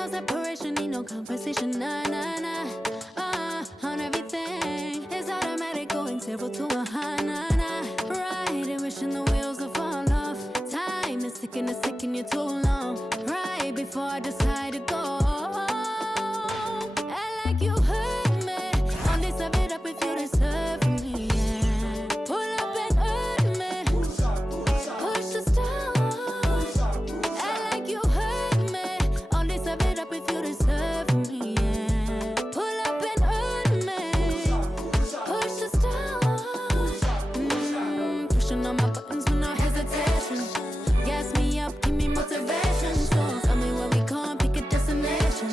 No separation, need no conversation, nah, nah, nah. On everything, it's automatic, going 0 to 100, nah, nah. Right, and wishing the wheels will fall off. Time is ticking, it's taking you too long. Right before I decide to go. Act like you heard me. Only serve it up if you deserve me, yeah. Pull up and hurt me. Push the stars. Act like you heard me. Only serve it up if you deserve me, yeah. Pull up and hurt me. Push the stars. Pushing on my buttons with no hesitation. Gas me up, give me motivation. So tell me where we going, pick a destination.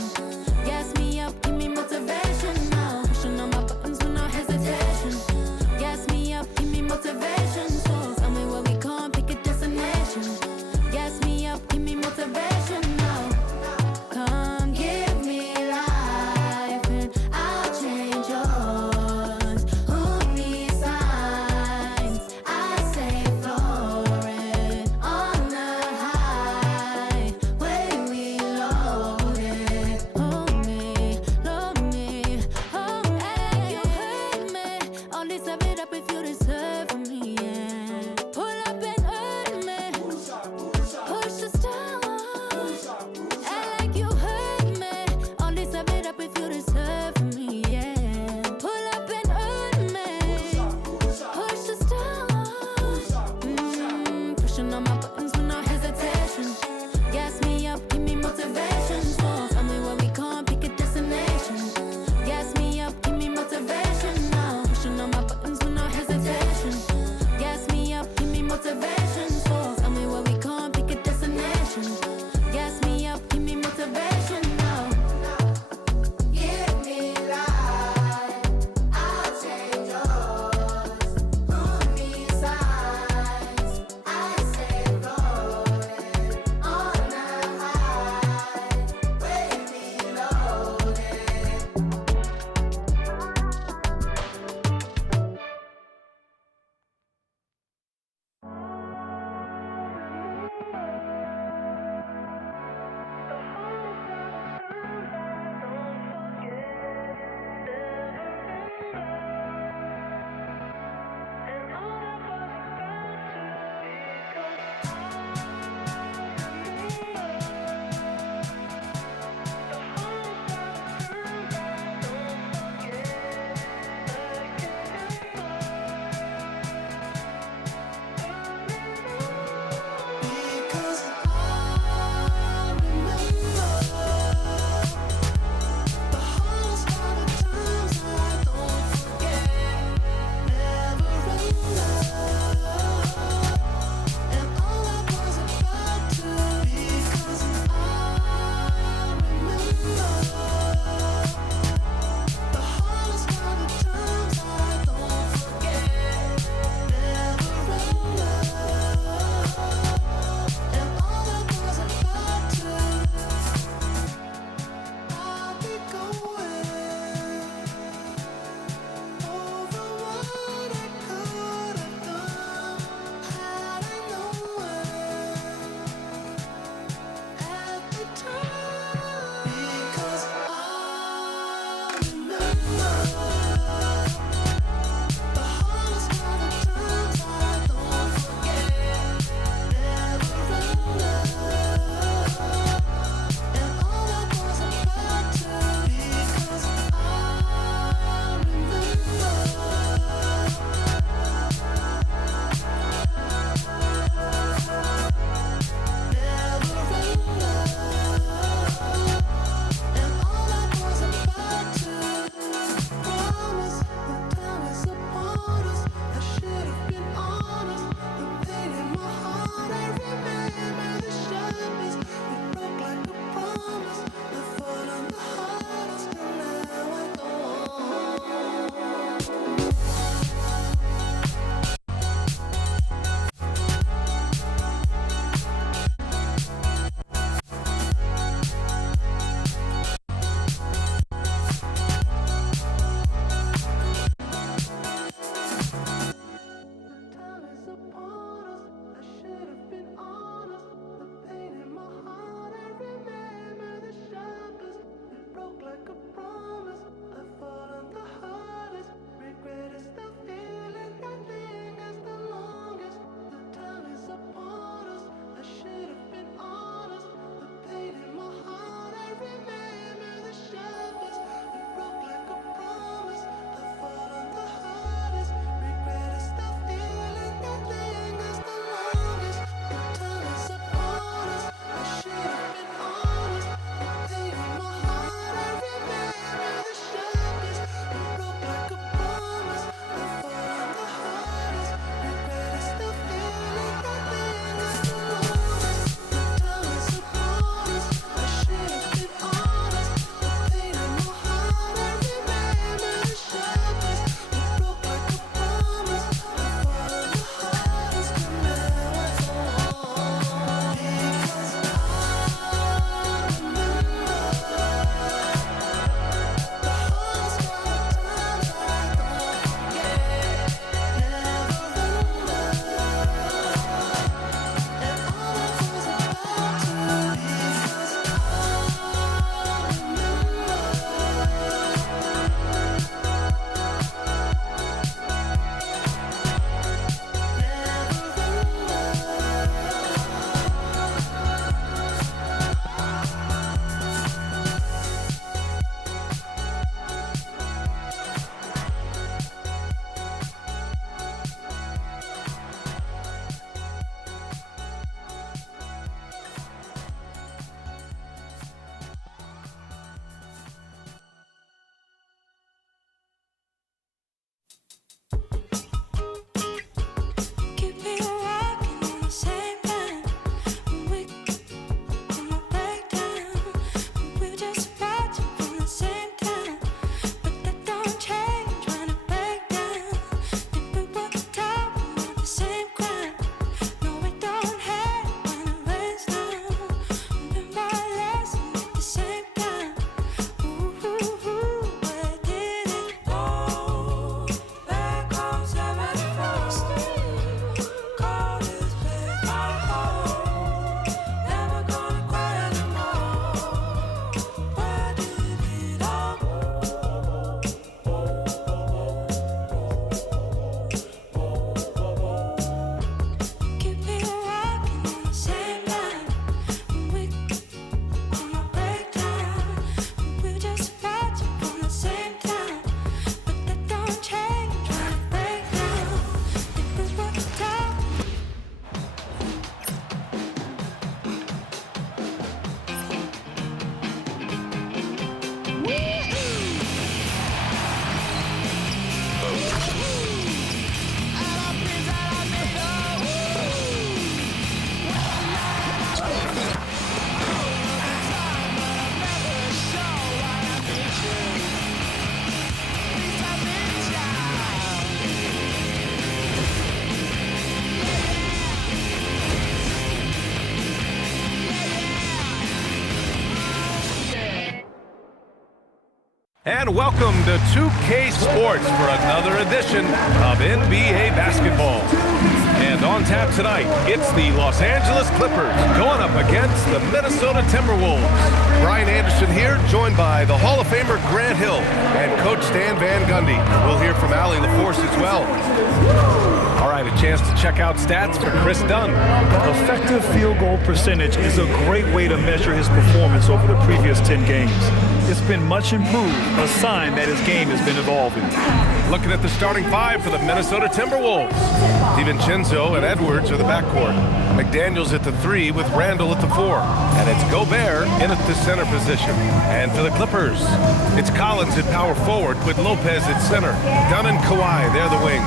And welcome to 2K Sports for another edition of NBA basketball. And on tap tonight, it's the Los Angeles Clippers going up against the Minnesota Timberwolves. Brian Anderson here, joined by the Hall of Famer Grant Hill and Coach Stan Van Gundy. We'll hear from Allie LaForce as well. All right, a chance to check out stats for Chris Dunn. Effective field goal percentage is a great way to measure his performance over the previous 10 games. It's been much improved, a sign that his game has been evolving. Looking at the starting five for the Minnesota Timberwolves. DiVincenzo and Edwards are the backcourt. McDaniels at the 3 with Randall at the 4. And it's Gobert in at the center position. And for the Clippers, it's Collins at power forward with Lopez at center. Dunn and Kawhi, they're the wings.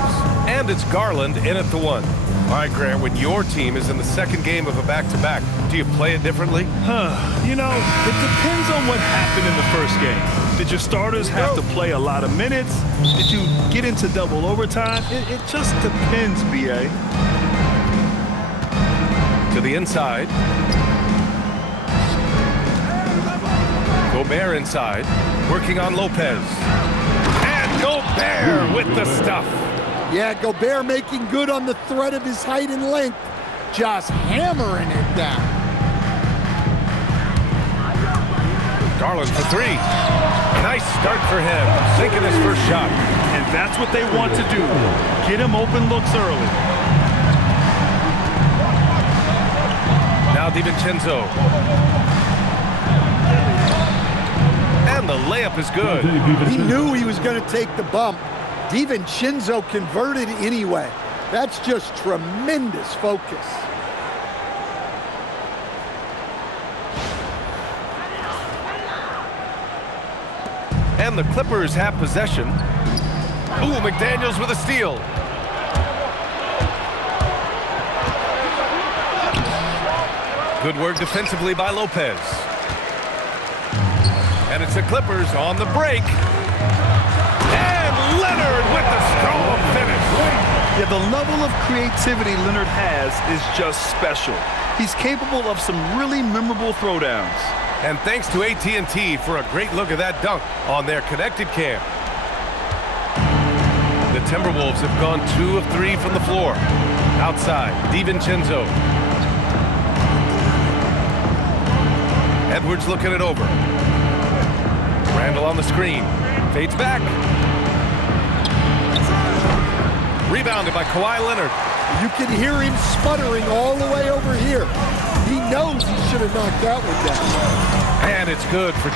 And it's Garland in at the 1. All right, Grant, when your team is in the second game of a back-to-back, do you play it differently? You know, it depends on what happened in the first game. Did your starters have to play a lot of minutes? Did you get into double overtime? It just depends, B.A. To the inside. Gobert inside, working on Lopez. And Gobert with the stuff. Yeah, Gobert making good on the threat of his height and length. Just hammering it down. Garland for 3. Nice start for him. Sinking his first shot. And that's what they want to do. Get him open looks early. Now DiVincenzo. And the layup is good. He knew he was going to take the bump. DiVincenzo converted anyway. That's just tremendous focus. And the Clippers have possession. Ooh, McDaniels with a steal. Good work defensively by Lopez. And it's the Clippers on the break. And Leonard with the strong finish. Yeah, the level of creativity Leonard has is just special. He's capable of some really memorable throwdowns. And thanks to AT&T for a great look at that dunk on their connected cam. The Timberwolves have gone 2 of 3 from the floor. Outside, DiVincenzo. Edwards looking it over. Randall on the screen. Fades back. Rebounded by Kawhi Leonard. You can hear him sputtering all the way over here. He knows he should have knocked that one down. And it's good for 2.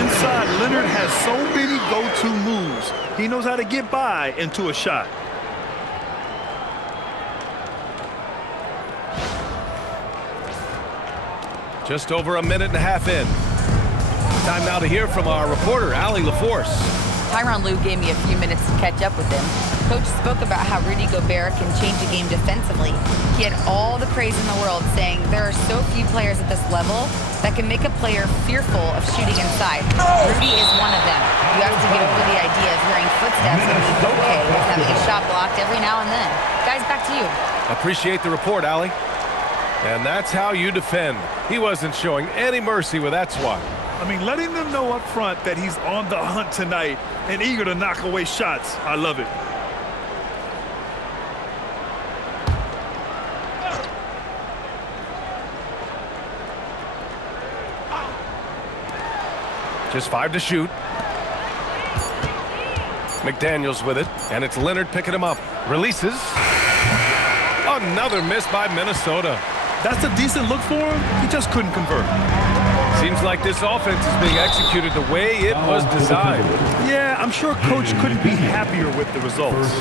Inside, Leonard has so many go-to moves. He knows how to get by into a shot. Just over a minute and a half in. Time now to hear from our reporter, Allie LaForce. Tyronn Lue gave me a few minutes to catch up with him. Coach spoke about how Rudy Gobert can change a game defensively. He had all the praise in the world, saying there are so few players at this level that can make a player fearful of shooting inside. Rudy is one of them. You have to get over the idea of hearing footsteps and be okay with having a shot blocked every now and then. Guys, back to you. Appreciate the report, Allie. And that's how you defend. He wasn't showing any mercy with that swat. I mean, letting them know up front that he's on the hunt tonight and eager to knock away shots. I love it. Just 5 to shoot. McDaniels with it, and it's Leonard picking him up. Releases. Another miss by Minnesota. That's a decent look for him. He just couldn't convert. Seems like this offense is being executed the way it was designed. Yeah, I'm sure Coach couldn't be happier with the results.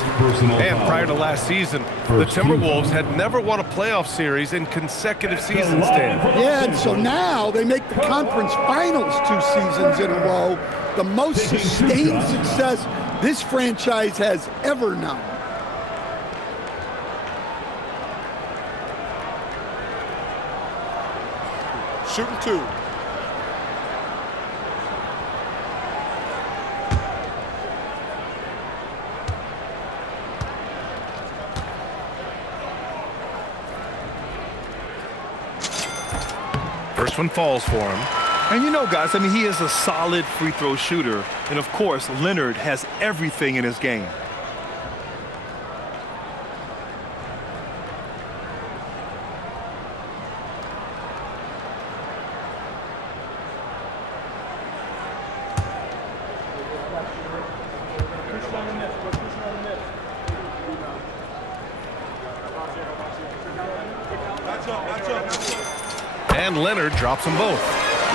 And prior to last season, the Timberwolves had never won a playoff series in consecutive seasons, Dan. Yeah, and so now they make the conference finals 2 seasons in a row. The most sustained success this franchise has ever known. Shooting 2. First one falls for him. And you know, guys, I mean, he is a solid free throw shooter. And, of course, Leonard has everything in his game. And Leonard drops them both.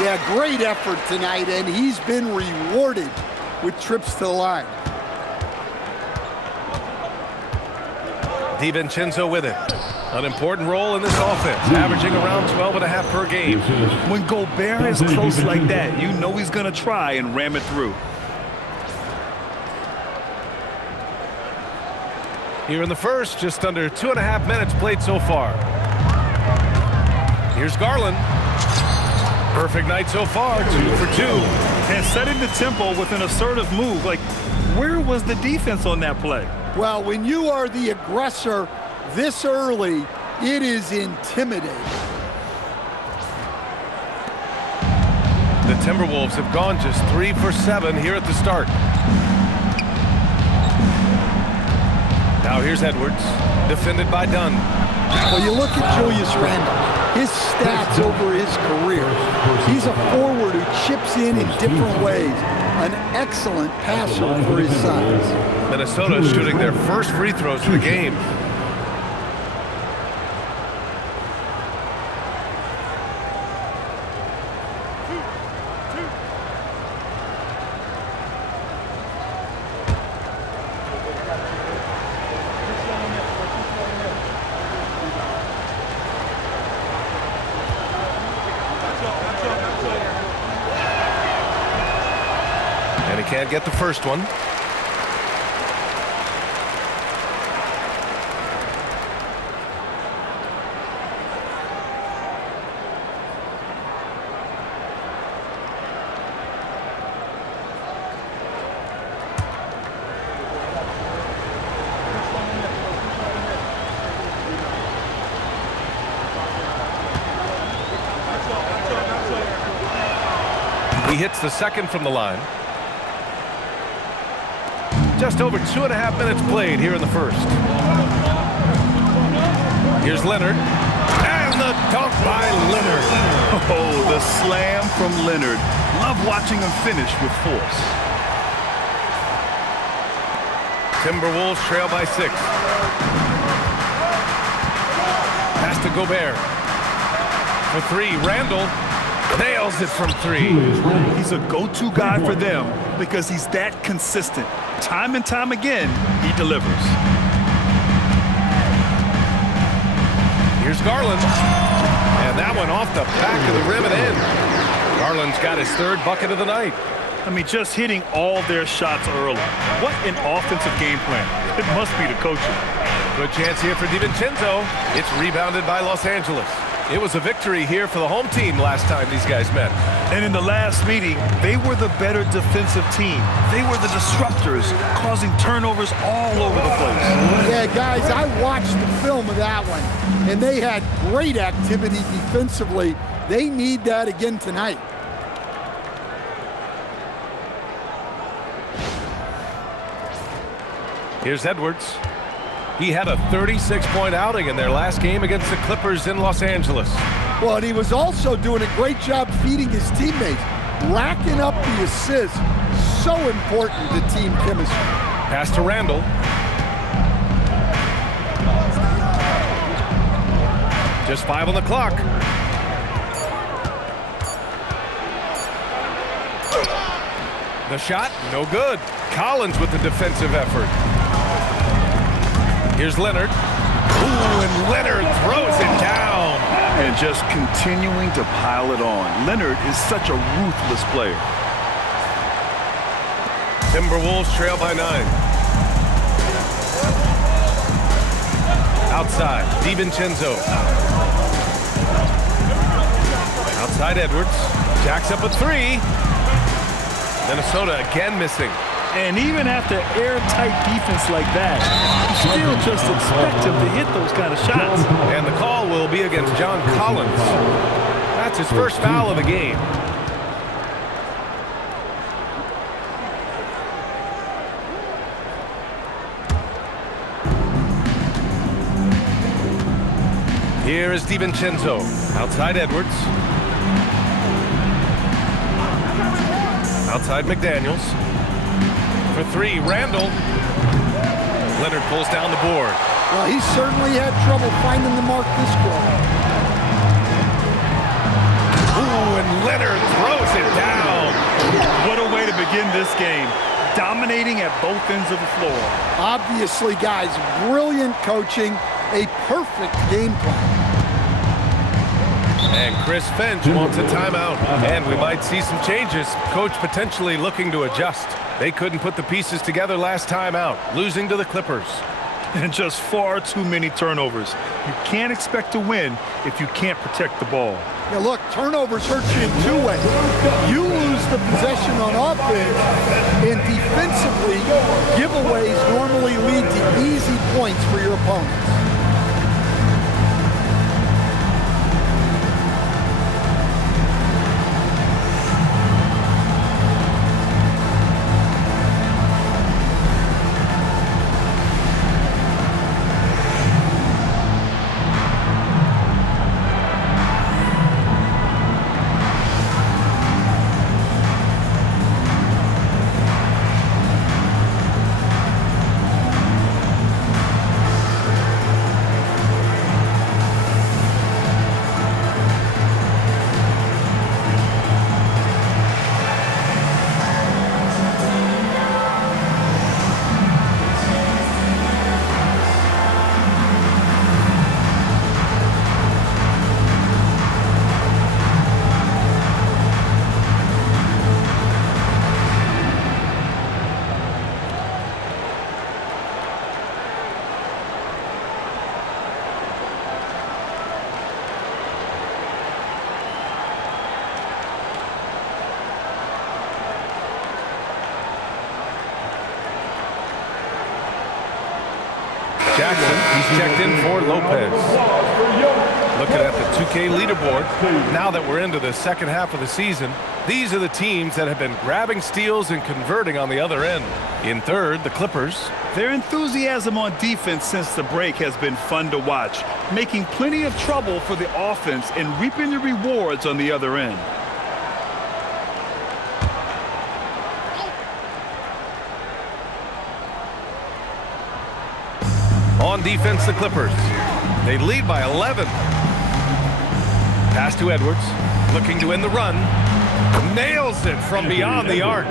Yeah, great effort tonight, and he's been rewarded with trips to the line. DiVincenzo with it. An important role in this offense, averaging around 12.5 per game. When Gobert is close like that, you know he's going to try and ram it through. Here in the first, just under 2.5 minutes played so far. Here's Garland. Perfect night so far, 2 for 2. And setting the tempo with an assertive move. Like, where was the defense on that play? Well, when you are the aggressor this early, it is intimidating. The Timberwolves have gone just 3 for 7 here at the start. Now here's Edwards, defended by Dunn. Well, you look at Julius Randle. His stats over his career. He's a forward who chips in different ways. An excellent passer for his size. Minnesota shooting their first free throws of the game. And he can't get the first one. He hits the second from the line. Just over 2.5 minutes played here in the first. Here's Leonard. And the dunk by Leonard. Oh, the slam from Leonard. Love watching him finish with force. Timberwolves trail by 6. Pass to Gobert. For 3, Randle nails it from 3. He's a go-to guy for them because he's that consistent. Time and time again, he delivers. Here's Garland. And that one off the back of the rim and in. Garland's got his 3rd bucket of the night. I mean, just hitting all their shots early. What an offensive game plan. It must be the coaching. Good chance here for DiVincenzo. It's rebounded by Los Angeles. It was a victory here for the home team last time these guys met. And in the last meeting, they were the better defensive team. They were the disruptors, causing turnovers all over the place. Yeah, guys, I watched the film of that one, and they had great activity defensively. They need that again tonight. Here's Edwards. He had a 36-point outing in their last game against the Clippers in Los Angeles. Well, and he was also doing a great job feeding his teammates, racking up the assists. So important to team chemistry. Pass to Randle. Just 5 on the clock. The shot, no good. Collins with the defensive effort. Here's Leonard. Ooh, and Leonard throws it down. And just continuing to pile it on. Leonard is such a ruthless player. Timberwolves trail by 9. Outside, DiVincenzo. Outside Edwards. Jacks up a 3. Minnesota again missing. And even after airtight defense like that, you still just expect him to hit those kind of shots. And the call will be against John Collins. That's his first foul of the game. Here is DiVincenzo. Outside Edwards. Outside McDaniels. For three, Randall. Leonard pulls down the board. Well, he certainly had trouble finding the mark this quarter. Ooh, and Leonard throws it down. What a way to begin this game. Dominating at both ends of the floor. Obviously, guys, brilliant coaching, a perfect game plan. And Chris Finch wants a timeout. And we might see some changes. Coach potentially looking to adjust. They couldn't put the pieces together last time out, losing to the Clippers. And just far too many turnovers. You can't expect to win if you can't protect the ball. Now look, turnovers hurt you in two ways. You lose the possession on offense, and defensively, giveaways normally lead to easy points for your opponents. Jackson, he's checked in for Lopez. Looking at the 2K leaderboard, now that we're into the second half of the season, these are the teams that have been grabbing steals and converting on the other end. In third, the Clippers. Their enthusiasm on defense since the break has been fun to watch, making plenty of trouble for the offense and reaping the rewards on the other end. On defense, the Clippers. They lead by 11. Pass to Edwards. Looking to end the run. Nails it from beyond the arc.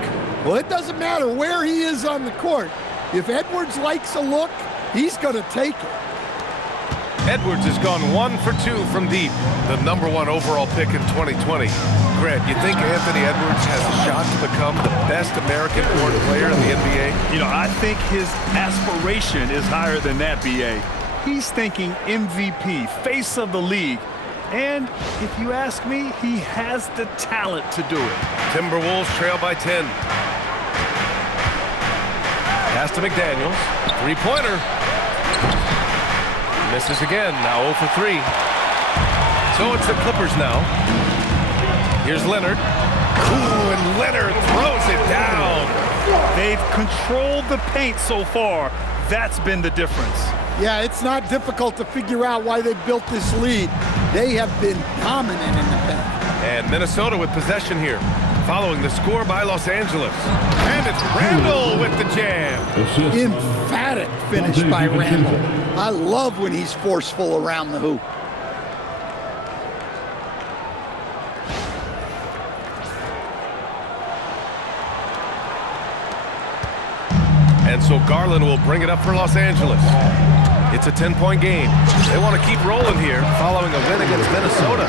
Well, it doesn't matter where he is on the court. If Edwards likes a look, he's going to take it. Edwards has gone 1 for 2 from deep. The #1 overall pick in 2020. Grant, you think Anthony Edwards has a shot to become the best American-born player in the NBA? You know, I think his aspiration is higher than that, B.A. He's thinking MVP, face of the league. And if you ask me, he has the talent to do it. Timberwolves trail by 10. Pass to McDaniels. Three-pointer. Misses again. Now 0 for 3. So it's the Clippers now. Here's Leonard. Ooh, and Leonard throws it down. They've controlled the paint so far. That's been the difference. Yeah, it's not difficult to figure out why they built this lead. They have been dominant in the paint. And Minnesota with possession here, following the score by Los Angeles. And it's Randall with the jam. Emphatic finish by Randall. I love when he's forceful around the hoop. And so Garland will bring it up for Los Angeles. It's a 10-point game. They want to keep rolling here following a win against Minnesota.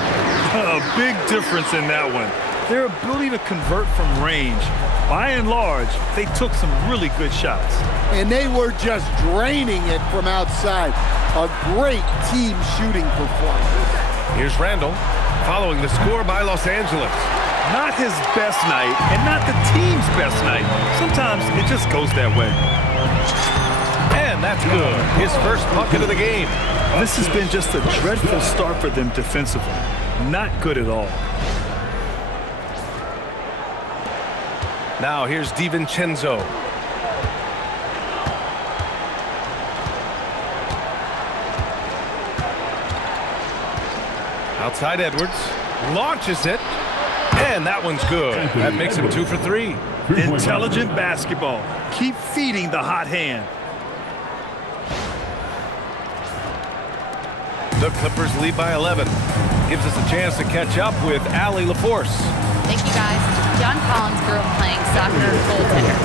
A big difference in that one. Their ability to convert from range. By and large, they took some really good shots. And they were just draining it from outside. A great team shooting performance. Here's Randall, following the score by Los Angeles. Not his best night, and not the team's best night. Sometimes it just goes that way. And that's good. His first bucket of the game. This has been just a dreadful start for them defensively. Not good at all. Now here's DiVincenzo. Outside Edwards. Launches it. And that one's good. That makes him 2 for 3. Intelligent basketball. Keep feeding the hot hand. The Clippers lead by 11. Gives us a chance to catch up with Allie LaForce. Thank you, guys. John Collins grew up playing soccer goaltender.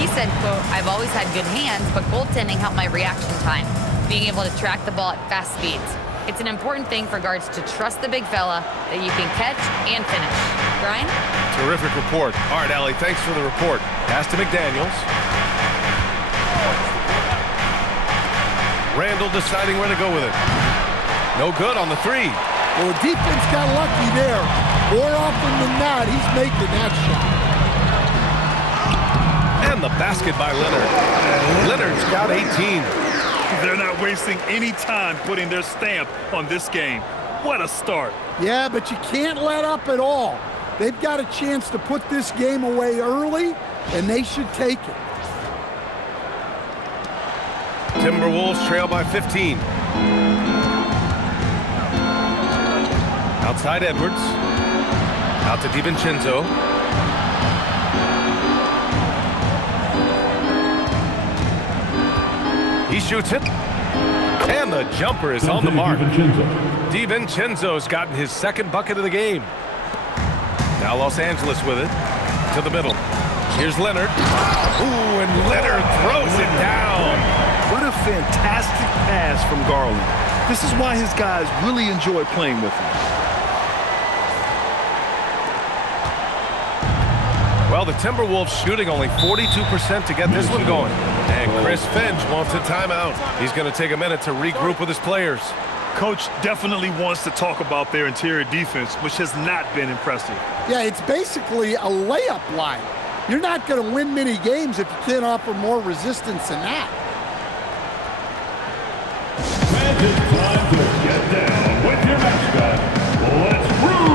He said, quote, "I've always had good hands, but goaltending helped my reaction time, being able to track the ball at fast speeds. It's an important thing for guards to trust the big fella that you can catch and finish." Brian? Terrific report. All right, Allie, thanks for the report. Pass to McDaniels. Randall deciding where to go with it. No good on the 3. Well, the defense got lucky there. More often than not, he's making that shot. And the basket by Leonard. Leonard's got 18. They're not wasting any time putting their stamp on this game. What a start. Yeah, but you can't let up at all. They've got a chance to put this game away early, and they should take it. Timberwolves trail by 15. Outside Edwards. Out to DiVincenzo. He shoots it. And the jumper is on the mark. DiVincenzo's gotten his second bucket of the game. Now Los Angeles with it. To the middle. Here's Leonard. Ooh, and Leonard throws it down. What a fantastic pass from Garland. This is why his guys really enjoy playing with him. Well, the Timberwolves shooting only 42% to get this one going. And Chris Finch wants a timeout. He's going to take a minute to regroup with his players. Coach definitely wants to talk about their interior defense, which has not been impressive. Yeah, it's basically a layup line. You're not going to win many games if you can't offer more resistance than that. And it's time to get down with your mascot. Let's root!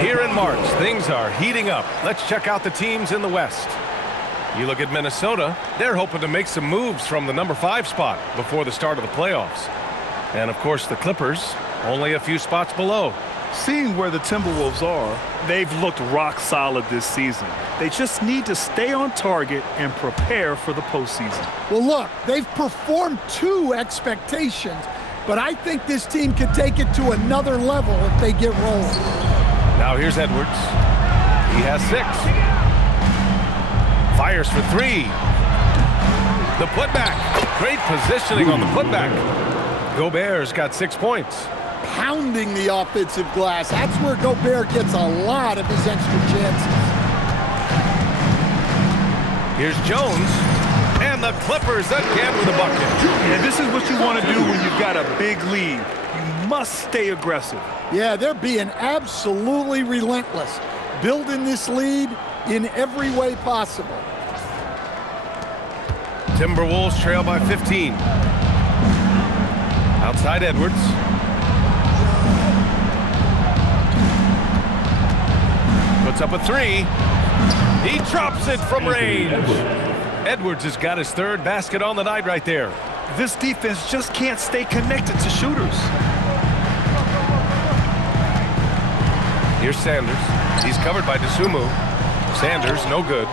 Here in March, things are heating up. Let's check out the teams in the West. You look at Minnesota, they're hoping to make some moves from the number 5 spot before the start of the playoffs. And of course the Clippers, only a few spots below. Seeing where the Timberwolves are, they've looked rock solid this season. They just need to stay on target and prepare for the postseason. Well, look, they've performed to expectations, but I think this team could take it to another level if they get rolling. Now here's Edwards. He has 6. Fires for 3. The putback. Great positioning on the putback. Gobert's got 6 points. Pounding the offensive glass. That's where Gobert gets a lot of his extra chances. Here's Jones. And the Clippers again with a bucket. And this is what you want to do when you've got a big lead. You must stay aggressive. Yeah, they're being absolutely relentless, building this lead in every way possible. Timberwolves trail by 15. Outside Edwards. Puts up a 3. He drops it from range. Edwards has got his third basket on the night right there. This defense just can't stay connected to shooters. Here's Sanders. He's covered by Dosumu. Sanders, no good.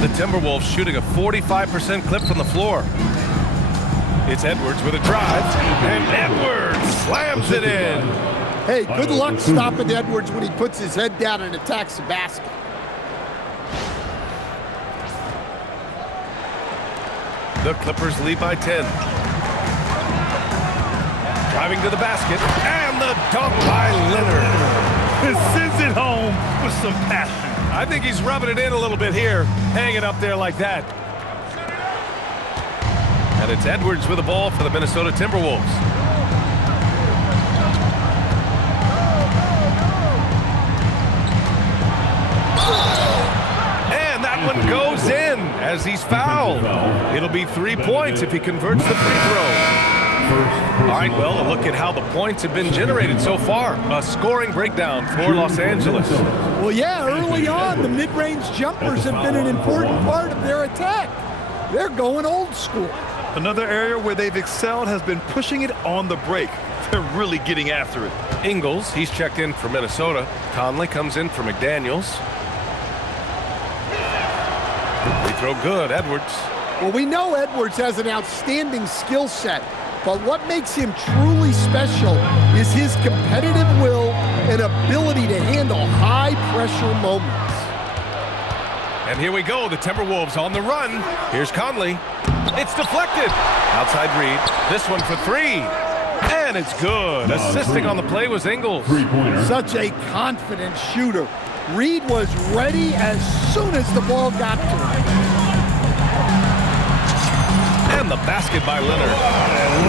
The Timberwolves shooting a 45% clip from the floor. It's Edwards with a drive, and Edwards slams it in. Hey, good luck stopping Edwards when he puts his head down and attacks the basket. The Clippers lead by 10. Driving to the basket, and the dunk by Leonard. Sends it home with some passion. I think he's rubbing it in a little bit here, hanging up there like that. And it's Edwards with the ball for the Minnesota Timberwolves. And that one goes in as he's fouled. It'll be 3 points if he converts the free throw. All right, well, a look at how the points have been generated so far. A scoring breakdown for Los Angeles. Well, yeah, early on, the mid-range jumpers have been an important part of their attack. They're going old school. Another area where they've excelled has been pushing it on the break. They're really getting after it. Ingles, he's checked in for Minnesota. Conley comes in for McDaniels. Free throw good, Edwards. Well, we know Edwards has an outstanding skill set, but what makes him truly special is his competitive will and ability to handle high-pressure moments. And here we go, the Timberwolves on the run. Here's Conley. It's deflected. Outside Reed. This one for three. And it's good. Assisting on the play was Ingles. Such a confident shooter. Reed was ready as soon as the ball got to him. And the basket by Leonard.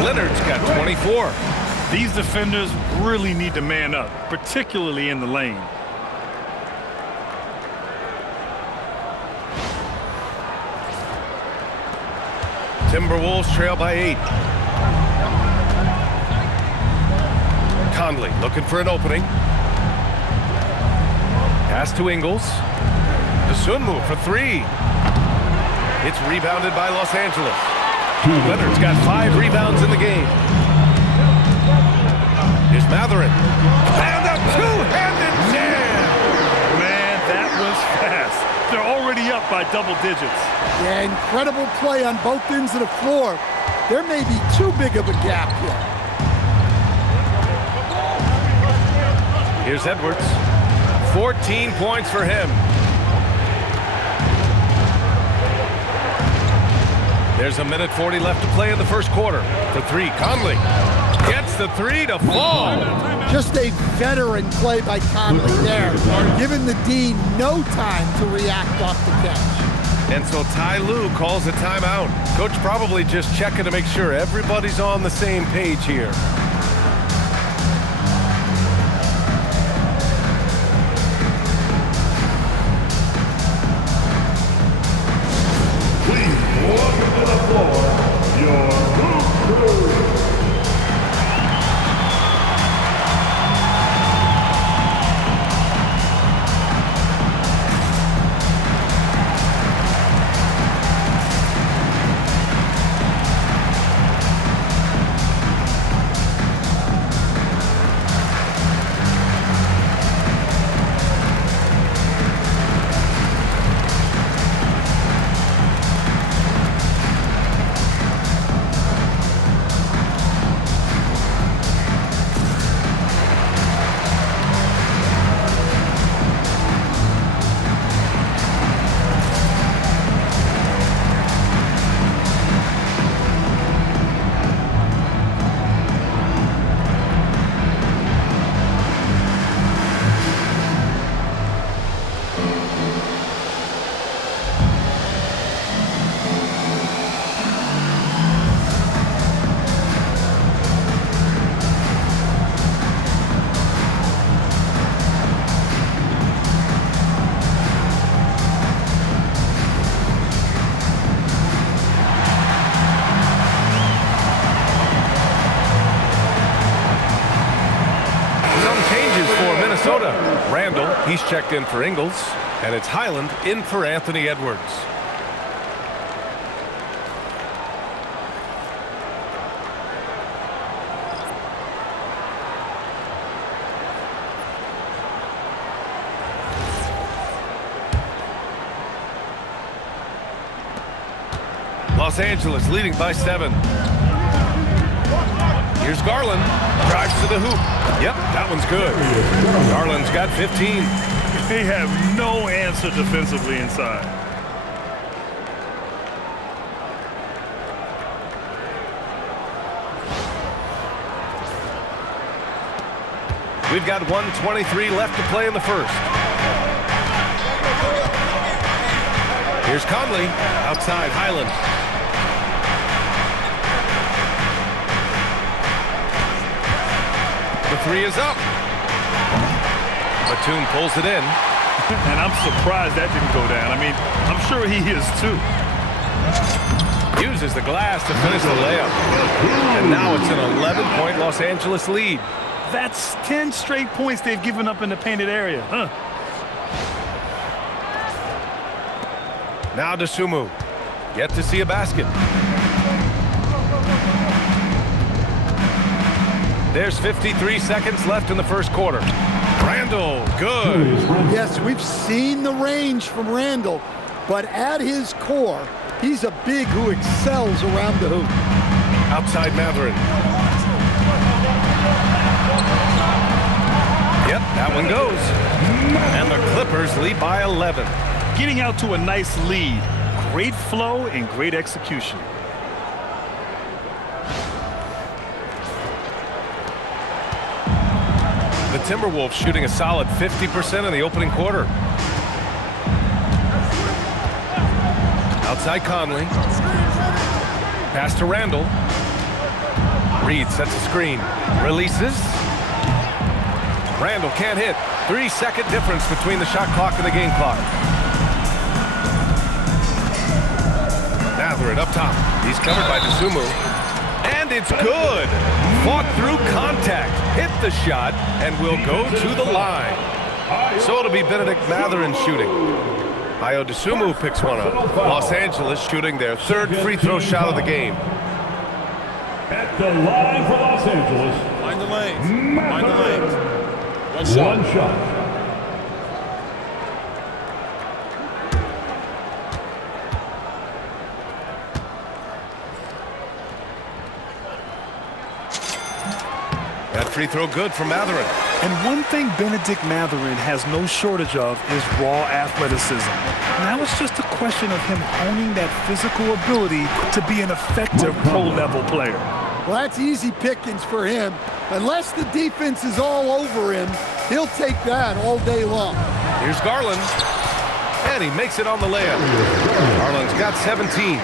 Leonard's got 24. These defenders really need to man up, particularly in the lane. Timberwolves trail by 8. Conley looking for an opening. Pass to Ingles. Dosunmu for three. It's rebounded by Los Angeles. Leonard's got 5 rebounds in the game. Here's Matherin. And a two-handed jam! Man, that was fast. They're already up by double digits. Yeah, incredible play on both ends of the floor. There may be too big of a gap here. Here's Edwards. 14 points for him. There's a minute 40 left to play in the first quarter. For three, Conley gets the three to fall. Just a veteran play by Conley there, giving the D no time to react off the catch. And so Ty Lue calls a timeout. Coach probably just checking to make sure everybody's on the same page here. Welcome to the floor, your Hoop Crew. Randall, he's checked in for Ingles, and it's Highland in for Anthony Edwards. Los Angeles leading by 7. Here's Garland. Drives to the hoop. Yep, that one's good. Garland's got 15. They have no answer defensively inside. We've got 1:23 left to play in the first. Here's Conley. Outside Highland. The three is up. Batum pulls it in. And I'm surprised that didn't go down. I mean, I'm sure he is too. Uses the glass to finish the layup. And now it's an 11-point Los Angeles lead. That's 10 straight points they've given up in the painted area. Huh? Now Dosumu. Yet to see a basket. There's 53 seconds left in the first quarter. Randall, good. Yes, we've seen the range from Randall, but at his core, he's a big who excels around the hoop. Outside Mathurin. Yep, that one goes. And the Clippers lead by 11. Getting out to a nice lead. Great flow and great execution. The Timberwolves shooting a solid 50% in the opening quarter. Outside Conley. Pass to Randall. Reed sets a screen. Releases. Randall can't hit. 3-second difference between the shot clock and the game clock. Mathurin up top. He's covered by Dosumu. And it's good. Fought through contact. Hit the shot and will go to the line. So it'll be Benedict Mathurin shooting. Ayo Dosumu picks one up. Los Angeles shooting their third free throw shot of the game. At the line for Los Angeles. Find the lane. Find the lane. One shot. That free throw good for Mathurin. And one thing Benedict Mathurin has no shortage of is raw athleticism. Now it's just a question of him honing that physical ability to be an effective pro-level player. Well, that's easy pickings for him. Unless the defense is all over him, he'll take that all day long. Here's Garland. And he makes it on the layup. Garland's got 17.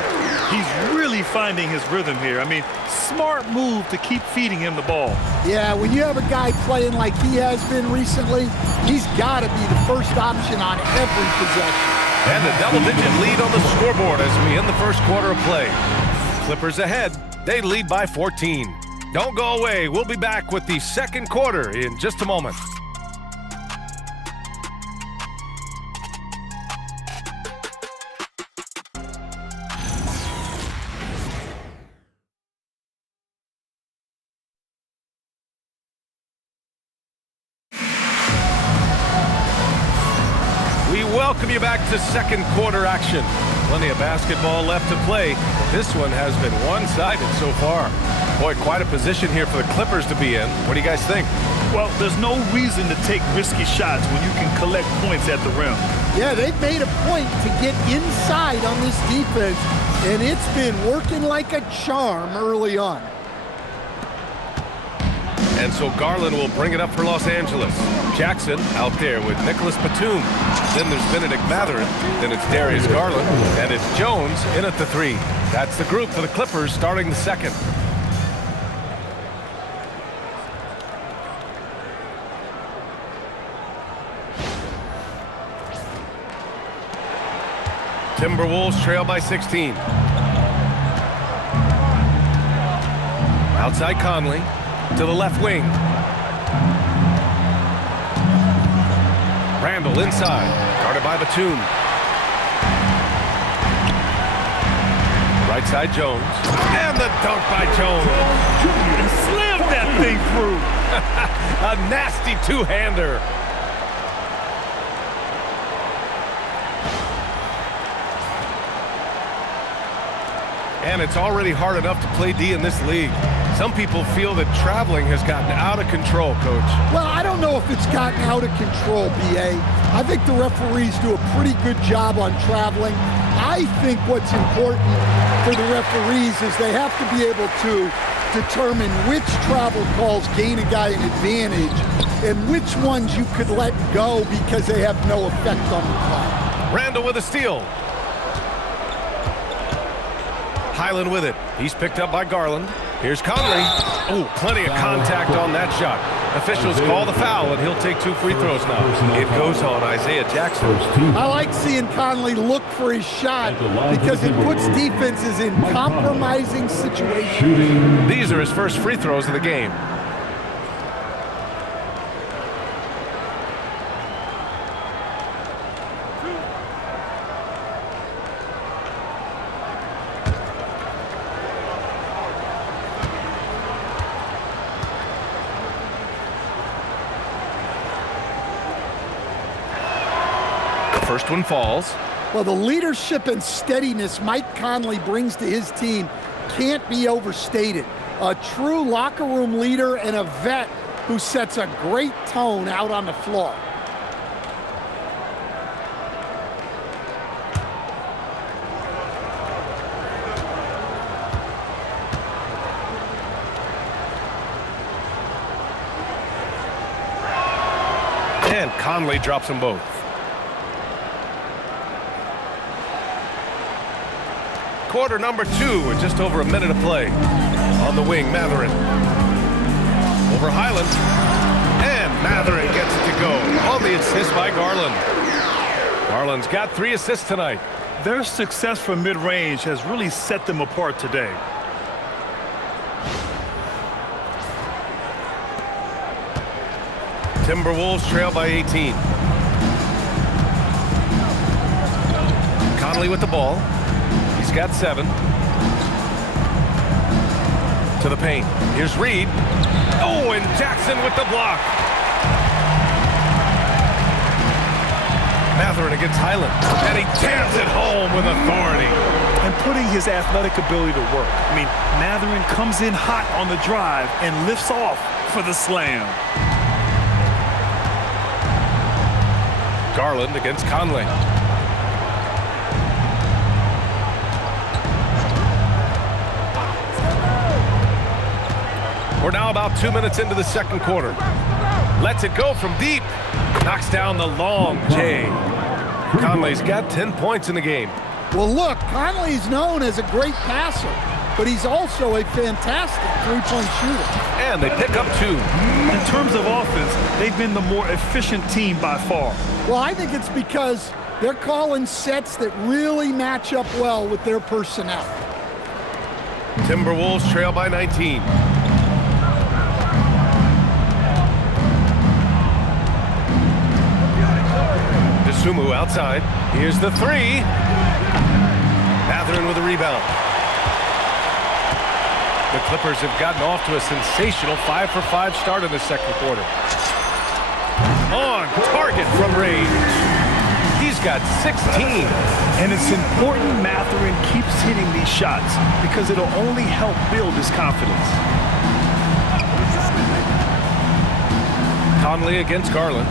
He's really finding his rhythm here. I mean, smart move to keep feeding him the ball. Yeah, when you have a guy playing like he has been recently, he's got to be the first option on every possession. And a double-digit lead on the scoreboard as we end the first quarter of play. Clippers ahead. They lead by 14. Don't go away. We'll be back with the second quarter in just a moment. We welcome you back to second quarter action. Plenty of basketball left to play. This one has been one-sided so far. Boy, quite a position here for the Clippers to be in. What do you guys think? Well, there's no reason to take risky shots when you can collect points at the rim. Yeah, they've made a point to get inside on this defense, and it's been working like a charm early on. And so Garland will bring it up for Los Angeles. Jackson out there with Nicholas Batum. Then there's Benedict Mathurin. Then it's Darius Garland. And it's Jones in at the three. That's the group for the Clippers starting the second. Timberwolves trail by 16. Outside Conley. To the left wing. Randall inside. Guarded by Batum. Right side Jones. And the dunk by Jones. Slammed that thing through. A nasty two-hander. And it's already hard enough to play D in this league. Some people feel that traveling has gotten out of control, Coach. Well, I don't know if it's gotten out of control, B.A. I think the referees do a pretty good job on traveling. I think what's important for the referees is they have to be able to determine which travel calls gain a guy an advantage and which ones you could let go because they have no effect on the play. Randall with a steal. Highland with it. He's picked up by Garland. Here's Conley. Oh, plenty of contact on that shot. Officials call the foul, and he'll take 2 free throws now. It goes on Isaiah Jackson. I like seeing Conley look for his shot because it puts defenses in compromising situations. These are his first free throws of the game. First one falls. Well, the leadership and steadiness Mike Conley brings to his team can't be overstated. A true locker room leader and a vet who sets a great tone out on the floor. And Conley drops them both. Quarter number 2 with just over a minute of play. On the wing, Matherin. Over Highland. And Matherin gets it to go. On the assist by Garland. Garland's got 3 assists tonight. Their success from mid-range has really set them apart today. Timberwolves trail by 18. Conley with the ball. He's got 7. To the paint. Here's Reed. Oh, and Jackson with the block. Matherin against Highland. And he jams it home with authority. And putting his athletic ability to work. I mean, Matherin comes in hot on the drive and lifts off for the slam. Garland against Conley. We're now about 2 minutes into the second quarter. Lets it go from deep. Knocks down the long J. Conley's got 10 points in the game. Well, look, Conley's known as a great passer, but he's also a fantastic three-point shooter. And they pick up 2. In terms of offense, they've been the more efficient team by far. Well, I think it's because they're calling sets that really match up well with their personnel. Timberwolves trail by 19. Sumu outside. Here's the 3. Matherin with a rebound. The Clippers have gotten off to a sensational 5-for-5 start in the second quarter. On target from range. He's got 16. And it's important Matherin keeps hitting these shots because it'll only help build his confidence. Conley against Garland.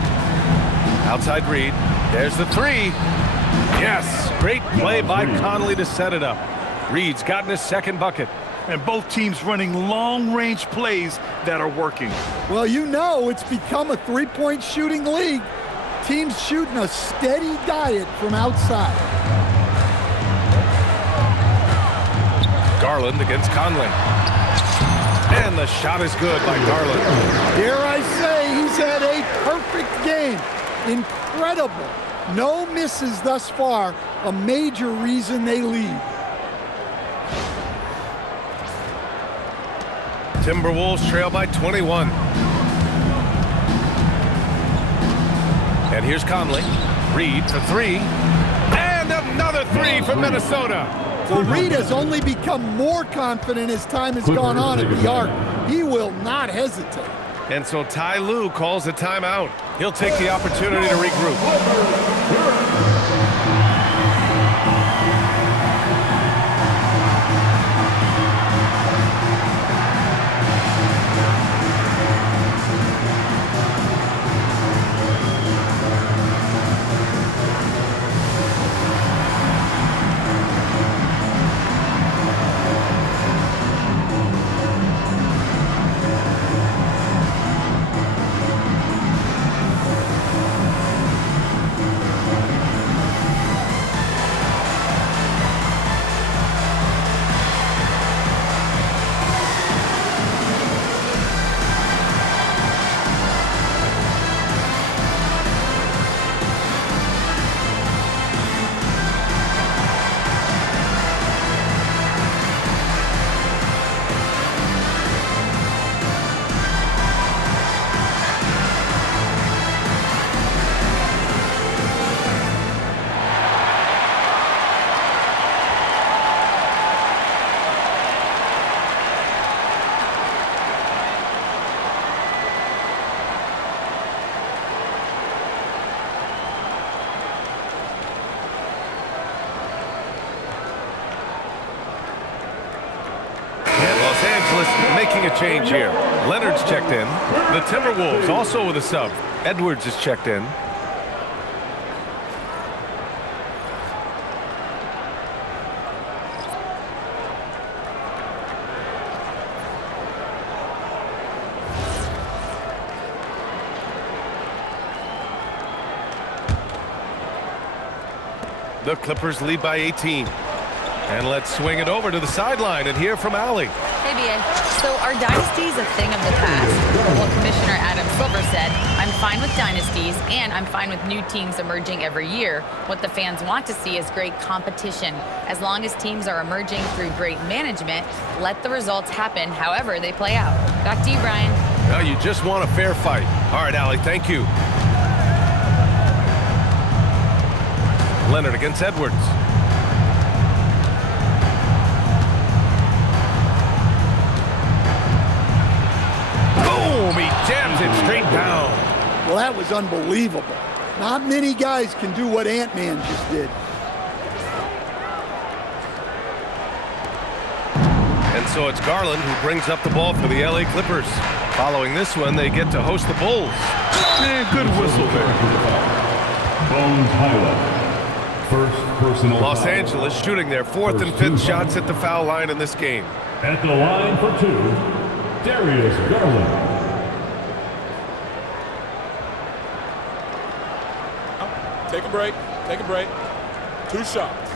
Outside Reed. There's the 3. Yes, great play by Conley to set it up. Reed's gotten his second bucket. And both teams running long-range plays that are working. Well, you know it's become a three-point shooting league. Teams shooting a steady diet from outside. Garland against Conley. And the shot is good by Garland. Dare I say he's had a perfect game. Incredible. No misses thus far. A major reason they lead. Timberwolves trail by 21. And here's Conley. Reed for 3. And another 3 from Minnesota. Well, Reed has only become more confident as time has gone on at the arc. He will not hesitate. And so Ty Lue calls a timeout. He'll take the opportunity to regroup. Angeles making a change here. Leonard's checked in. The Timberwolves also with a sub. Edwards is checked in. The Clippers lead by 18. And let's swing it over to the sideline and hear from Allie. Hey, B.A. So are dynasties a thing of the past? Well, Commissioner Adam Silver said, I'm fine with dynasties, and I'm fine with new teams emerging every year. What the fans want to see is great competition. As long as teams are emerging through great management, let the results happen however they play out. Back to you, Brian. Now you just want a fair fight. All right, Allie, thank you. Leonard against Edwards. Boom! He jams it straight down. Well, that was unbelievable. Not many guys can do what Ant-Man just did. And so it's Garland who brings up the ball for the LA Clippers. Following this one, they get to host the Bulls. Man, good whistle there. Bones highlight. First personal Los foul. Angeles shooting their fourth and fifth shots at the foul line in this game. At the line for two, Darius Garland. Take a break. Take a break. 2 shots.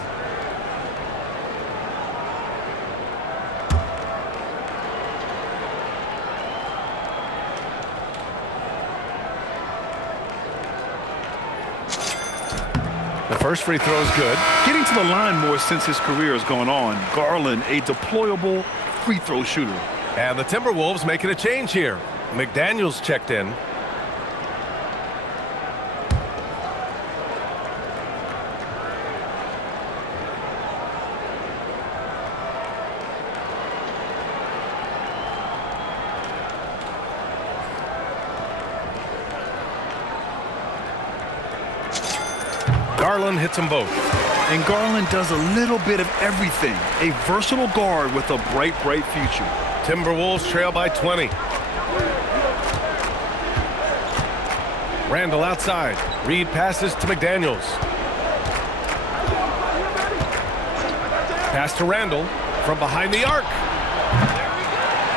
The first free throw is good. Getting to the line more since his career has gone on. Garland, a deployable free throw shooter. And the Timberwolves making a change here. McDaniels checked in. Garland hits them both. And Garland does a little bit of everything. A versatile guard with a bright, bright future. Timberwolves trail by 20. Randall outside. Reed passes to McDaniels. Pass to Randall from behind the arc.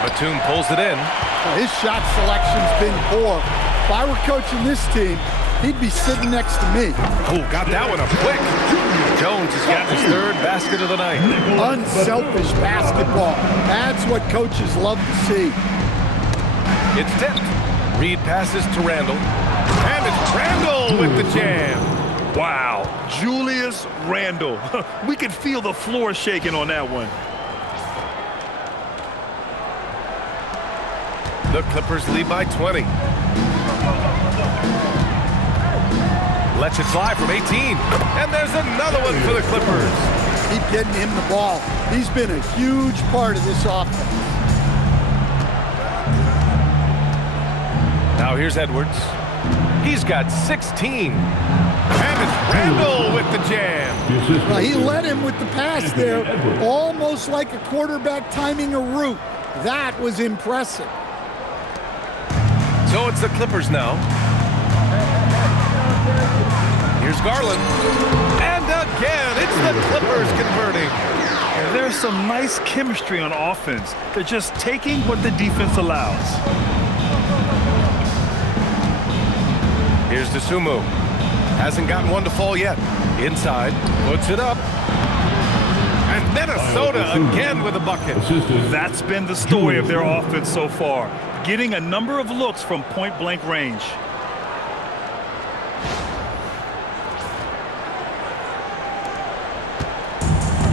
Batum pulls it in. Well, his shot selection's been poor. If I were coaching this team, he'd be sitting next to me. Oh, got that one up quick. Jones has got his third basket of the night. Unselfish basketball. That's what coaches love to see. It's tipped. Reed passes to Randall. And it's Randall with the jam. Wow, Julius Randle. We could feel the floor shaking on that one. The Clippers lead by 20. Lets it fly from 18. And there's another one for the Clippers. Keep getting him the ball. He's been a huge part of this offense. Now here's Edwards. He's got 16. And it's Randall with the jam. Well, he led him with the pass there, almost like a quarterback timing a route. That was impressive. So it's the Clippers now. Here's Garland. And again, it's the Clippers converting. And there's some nice chemistry on offense. They're just taking what the defense allows. Here's Dosumu. Hasn't gotten one to fall yet. Inside, puts it up. And Minnesota again with a bucket. That's been the story of their offense so far. Getting a number of looks from point-blank range.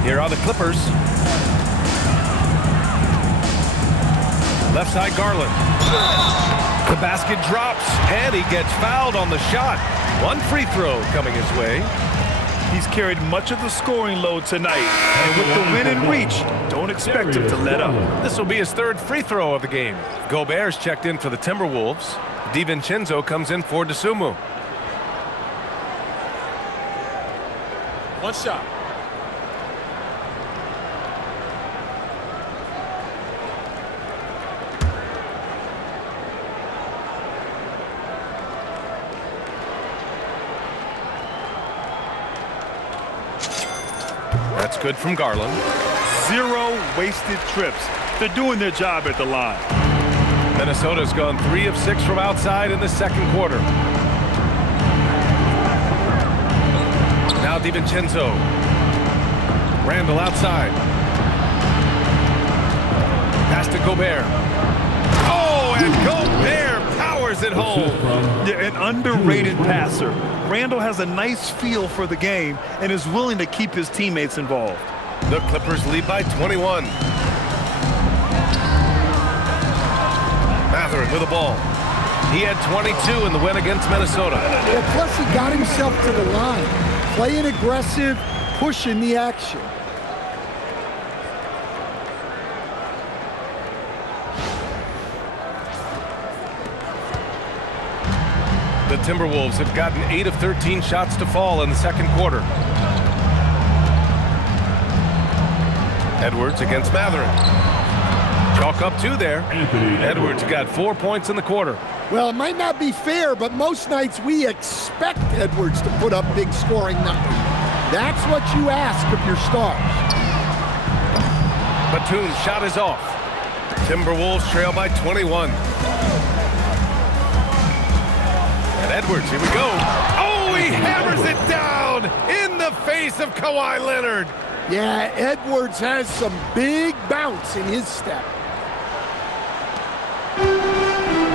Here are the Clippers. Left side, Garland. The basket drops, and he gets fouled on the shot. One free throw coming his way. He's carried much of the scoring load tonight. And with the win in reach, don't expect him to let up. This will be his third free throw of the game. Gobert's checked in for the Timberwolves. DiVincenzo comes in for Dosumu. 1 shot. That's good from Garland. 0 wasted trips. They're doing their job at the line. Minnesota's gone 3 of 6 from outside in the second quarter. Now DiVincenzo. Randall outside. Pass to Gobert. Oh, and Gobert powers it home. Yeah, an underrated passer. Randall has a nice feel for the game and is willing to keep his teammates involved. The Clippers lead by 21. Mathurin with the ball. He had 22 in the win against Minnesota. Well, plus he got himself to the line. Playing aggressive, pushing the action. The Timberwolves have gotten 8 of 13 shots to fall in the second quarter. Edwards against Mathurin. Chalk up 2 there. Edwards got 4 points in the quarter. Well, it might not be fair, but most nights we expect Edwards to put up big scoring numbers. That's what you ask of your stars. Batum's shot is off. Timberwolves trail by 21. And Edwards, here we go. Oh, he hammers it down in the face of Kawhi Leonard. Yeah, Edwards has some big bounce in his step.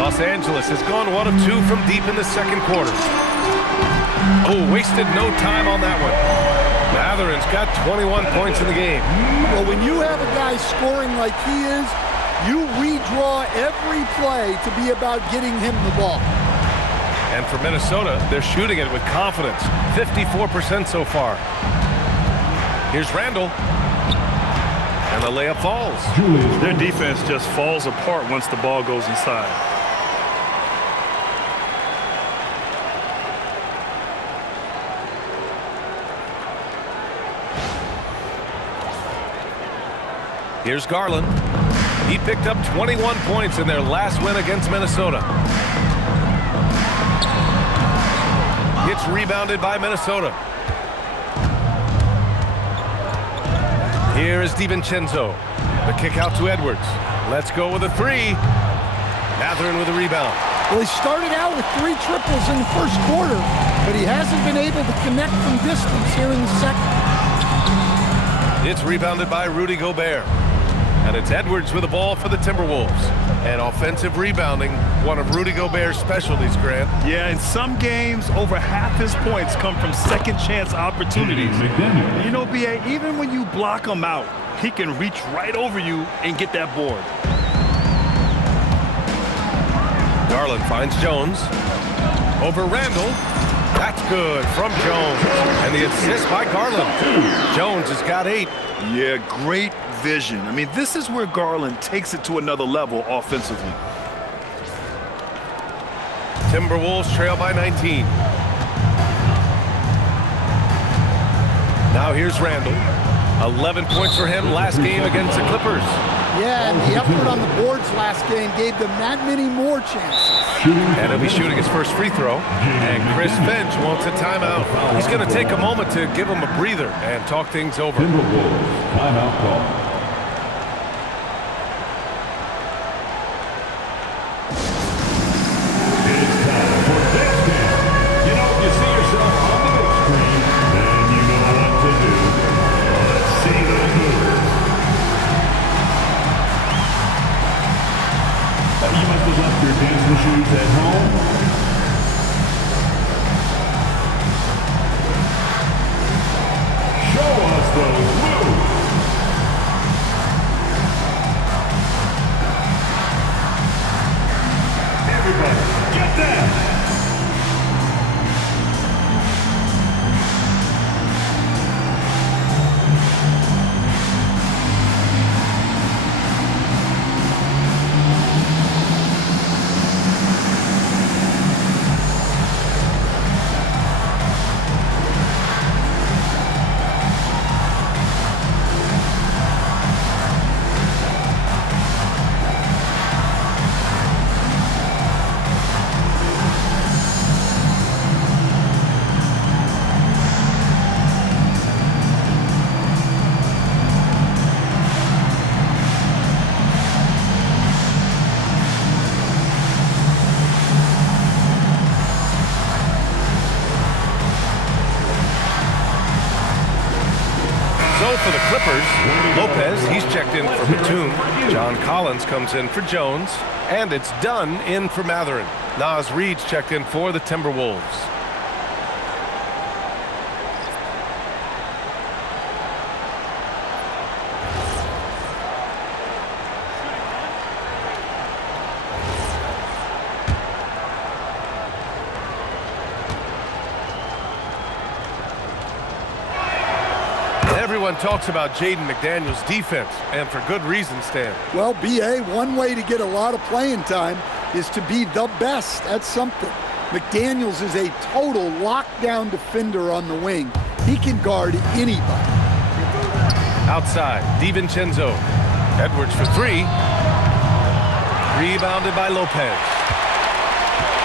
Los Angeles has gone 1 of 2 from deep in the second quarter. Oh, wasted no time on that one. Mathurin's got 21 points in the game. Well, when you have a guy scoring like he is, you redraw every play to be about getting him the ball. And for Minnesota, they're shooting it with confidence. 54% so far. Here's Randall. And the layup falls. Their defense just falls apart once the ball goes inside. Here's Garland. He picked up 21 points in their last win against Minnesota. It's rebounded by Minnesota. Here is DiVincenzo. The kick out to Edwards. Let's go with a 3. Mathurin with a rebound. Well, he started out with 3 triples in the first quarter, but he hasn't been able to connect from distance here in the second. It's rebounded by Rudy Gobert. And it's Edwards with the ball for the Timberwolves. And offensive rebounding, one of Rudy Gobert's specialties, Grant. Yeah, in some games, over half his points come from second chance opportunities. You know, B.A., even when you block him out, he can reach right over you and get that board. Garland finds Jones. Over Randall. That's good from Jones. And the assist by Garland. Jones has got 8. Yeah, great vision. I mean, this is where Garland takes it to another level offensively. Timberwolves trail by 19. Now here's Randall. 11 points for him last game against the Clippers. Yeah, and the effort on the boards last game gave them that many more chances. And he'll be shooting his first free throw. And Chris Finch wants a timeout. He's going to take a moment to give him a breather and talk things over. Timberwolves timeout call. It's time for this game. You know, you see yourself on the big screen, then you know what to do. Let's see those moves. You must have left your dancing shoes at home. Show us those moves. Everybody, get down. Clippers, Lopez, he's checked in for Batum. John Collins comes in for Jones. And it's Dunn in for Matherin. Naz Reid's checked in for the Timberwolves. Everyone talks about Jaden McDaniels' defense, and for good reason, Stan. Well, B.A., one way to get a lot of playing time is to be the best. That's something. McDaniels is a total lockdown defender on the wing. He can guard anybody. Outside, DiVincenzo. Edwards for three. Rebounded by Lopez.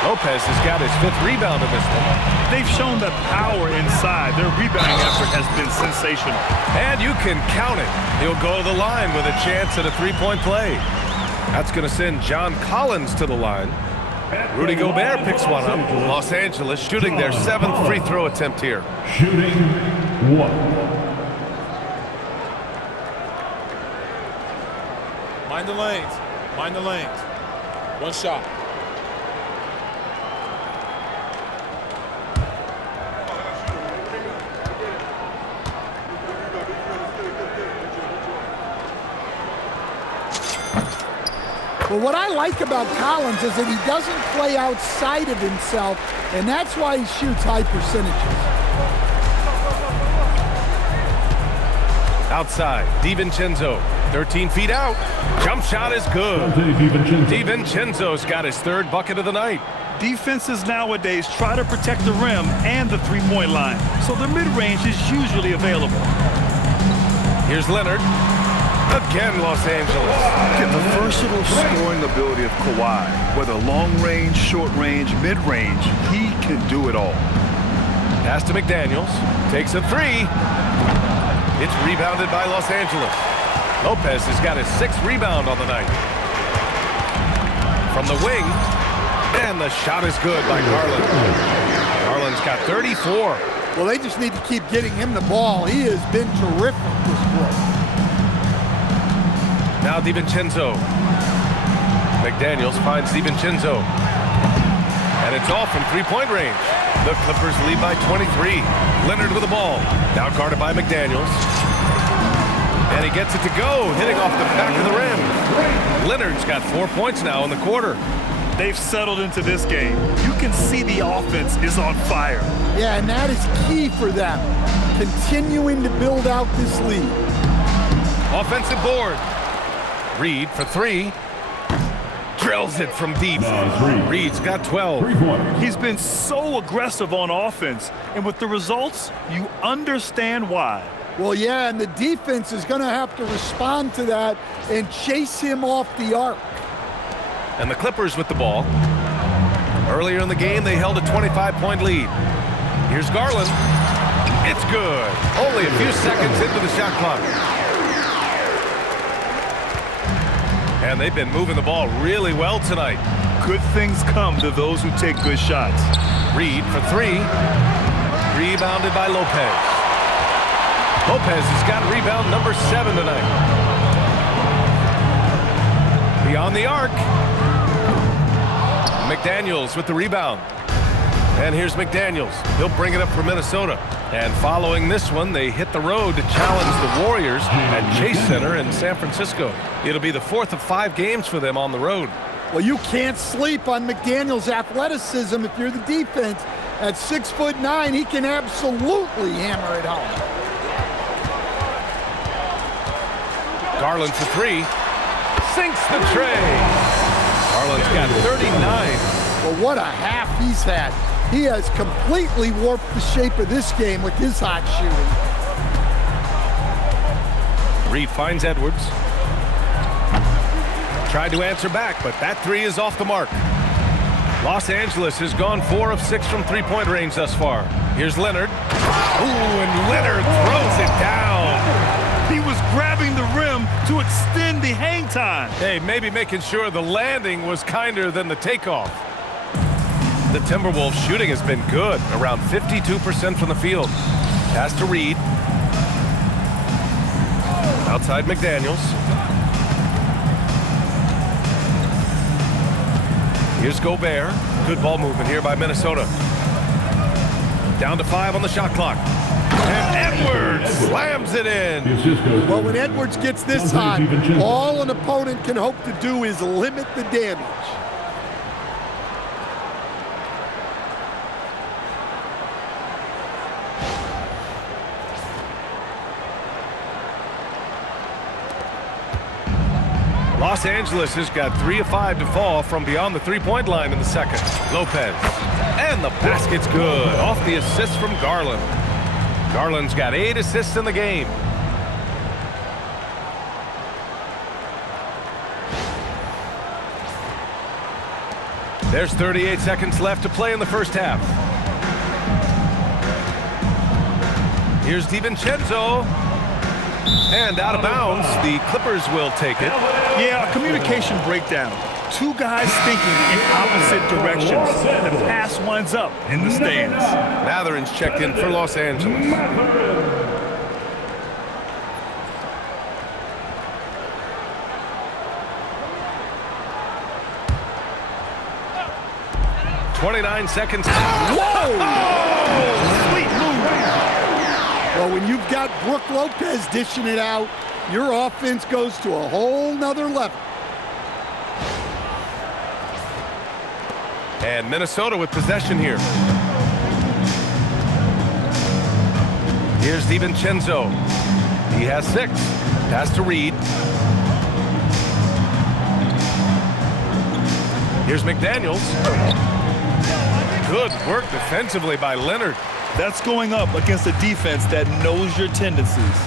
Lopez has got his 5th rebound in this one. They've shown that power inside. Their rebounding effort has been sensational. And you can count it. He'll go to the line with a chance at a 3-point play. That's going to send John Collins to the line. Rudy Gobert picks one up. Los Angeles shooting their 7th free throw attempt here. Shooting 1. Mind the lanes. Mind the lanes. One shot. But what I like about Collins is that he doesn't play outside of himself, and that's why he shoots high percentages. Outside, DiVincenzo, 13 feet out. Jump shot is good. DiVincenzo's got his 3rd bucket of the night. Defenses nowadays try to protect the rim and the three-point line, so the mid-range is usually available. Here's Leonard. Again, Los Angeles. Look at the versatile scoring ability of Kawhi. Whether long range, short range, mid range, he can do it all. Pass to McDaniels. Takes a 3. It's rebounded by Los Angeles. Lopez has got his 6th rebound on the night. From the wing. And the shot is good by Garland. Garland's got 34. Well, they just need to keep getting him the ball. He has been terrific this quarter. Now DiVincenzo. McDaniels finds DiVincenzo. And it's off from 3-point range. The Clippers lead by 23. Leonard with the ball. Now guarded by McDaniels. And he gets it to go, hitting off the back of the rim. Leonard's got 4 points now in the quarter. They've settled into this game. You can see the offense is on fire. Yeah, and that is key for them. Continuing to build out this lead. Offensive board. Reid for 3. Drills it from deep. Reid's got 12. He's been so aggressive on offense, and with the results, you understand why. Well, yeah, and the defense is going to have to respond to that and chase him off the arc. And the Clippers with the ball. Earlier in the game, they held a 25-point lead. Here's Garland. It's good. Only a few seconds into the shot clock. And they've been moving the ball really well tonight. Good things come to those who take good shots. Reid for 3. Rebounded by Lopez. Lopez has got rebound number 7 tonight. Beyond the arc. McDaniels with the rebound. And here's McDaniels. He'll bring it up for Minnesota. And following this one, they hit the road to challenge the Warriors at Chase Center in San Francisco. It'll be the 4th of 5 games for them on the road. Well, you can't sleep on McDaniels' athleticism if you're the defense. At 6'9", he can absolutely hammer it home. Garland for 3. Sinks the tray. Garland's got 39. Well, what a half he's had. He has completely warped the shape of this game with his hot shooting. Reid finds Edwards. Tried to answer back, but that 3 is off the mark. Los Angeles has gone 4 of 6 from 3-point range thus far. Here's Leonard. Ooh, and Leonard throws it down. He was grabbing the rim to extend the hang time. Hey, maybe making sure the landing was kinder than the takeoff. The Timberwolves shooting has been good, around 52% from the field. Pass to Reid. Outside McDaniels. Here's Gobert. Good ball movement here by Minnesota. Down to 5 on the shot clock. And Edwards slams it in. Well, when Edwards gets this hot, all an opponent can hope to do is limit the damage. Los Angeles has got 3 of 5 to fall from beyond the three-point line in the second. Lopez. And the basket's good. Off the assist from Garland. Garland's got 8 assists in the game. There's 38 seconds left to play in the first half. Here's DiVincenzo. And out of bounds, the Clippers will take it. Yeah, a communication breakdown. 2 guys thinking in opposite directions. The pass winds up in the stands. Matherin's checked in for Los Angeles. "29 seconds. Whoa! Oh! Sweet move. Well, when you've got Brook Lopez dishing it out, your offense goes to a whole nother level. And Minnesota with possession here. Here's DiVincenzo. He has 6. Pass to Reed. Here's McDaniels. Good work defensively by Leonard. That's going up against a defense that knows your tendencies.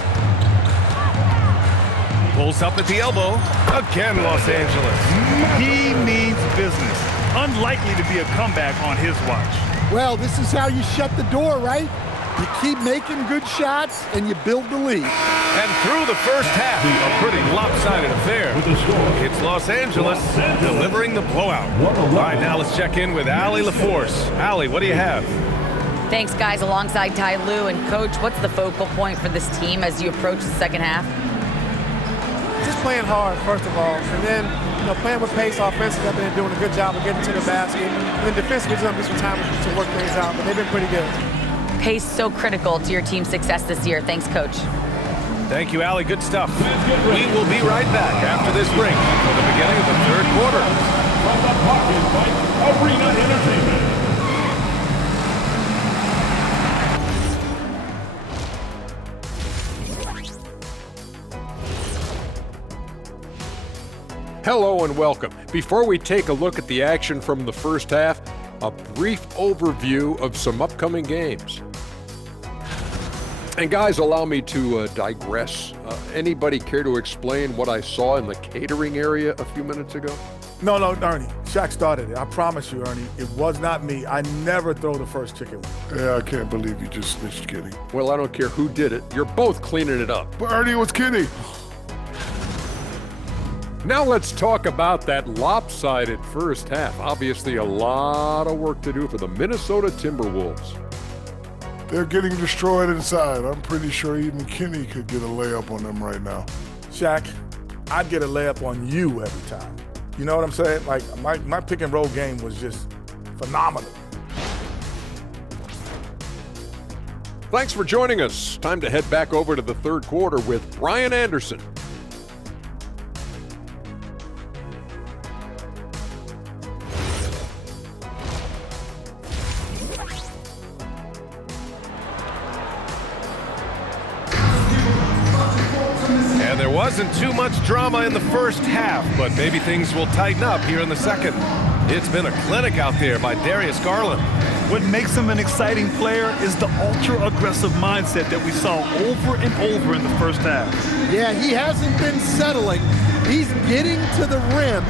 Pulls up at the elbow. Again, Los Angeles. He means business. Unlikely to be a comeback on his watch. Well, this is how you shut the door, right? You keep making good shots, and you build the lead. And through the first half, a pretty lopsided affair. It's Los Angeles delivering the blowout. All right, now let's check in with Allie LaForce. Allie, what do you have? Thanks, guys, alongside Ty Lue. And, Coach, what's the focal point for this team as you approach the second half? Just playing hard, first of all, and then playing with pace offensively. I've been doing a good job of getting to the basket. And then defensively, there's going to be some time to work things out, but they've been pretty good. Pace so critical to your team's success this year. Thanks, Coach. Thank you, Allie. Good stuff. We will be right back after this break for the beginning of the third quarter. From the Pocket Fight Arena Entertainment. Hello and welcome. Before we take a look at the action from the first half, a brief overview of some upcoming games. And guys, allow me to digress. Anybody care to explain what I saw in the catering area a few minutes ago? No, Ernie. Shaq started it. I promise you, Ernie. It was not me. I never throw the first chicken wing. Yeah, I can't believe you just snitched Kenny. Well, I don't care who did it. You're both cleaning it up. But Ernie was Kenny. Now let's talk about that lopsided first half. Obviously, a lot of work to do for the Minnesota Timberwolves. They're getting destroyed inside. I'm pretty sure even Kenny could get a layup on them right now. Shaq, I'd get a layup on you every time. You know what I'm saying? Like, my pick and roll game was just phenomenal. Thanks for joining us. Time to head back over to the third quarter with Brian Anderson. And there wasn't too much drama in the first half, but maybe things will tighten up here in the second. It's been a clinic out there by Darius Garland. What makes him an exciting player is the ultra-aggressive mindset that we saw over and over in the first half. Yeah, he hasn't been settling. He's getting to the rim,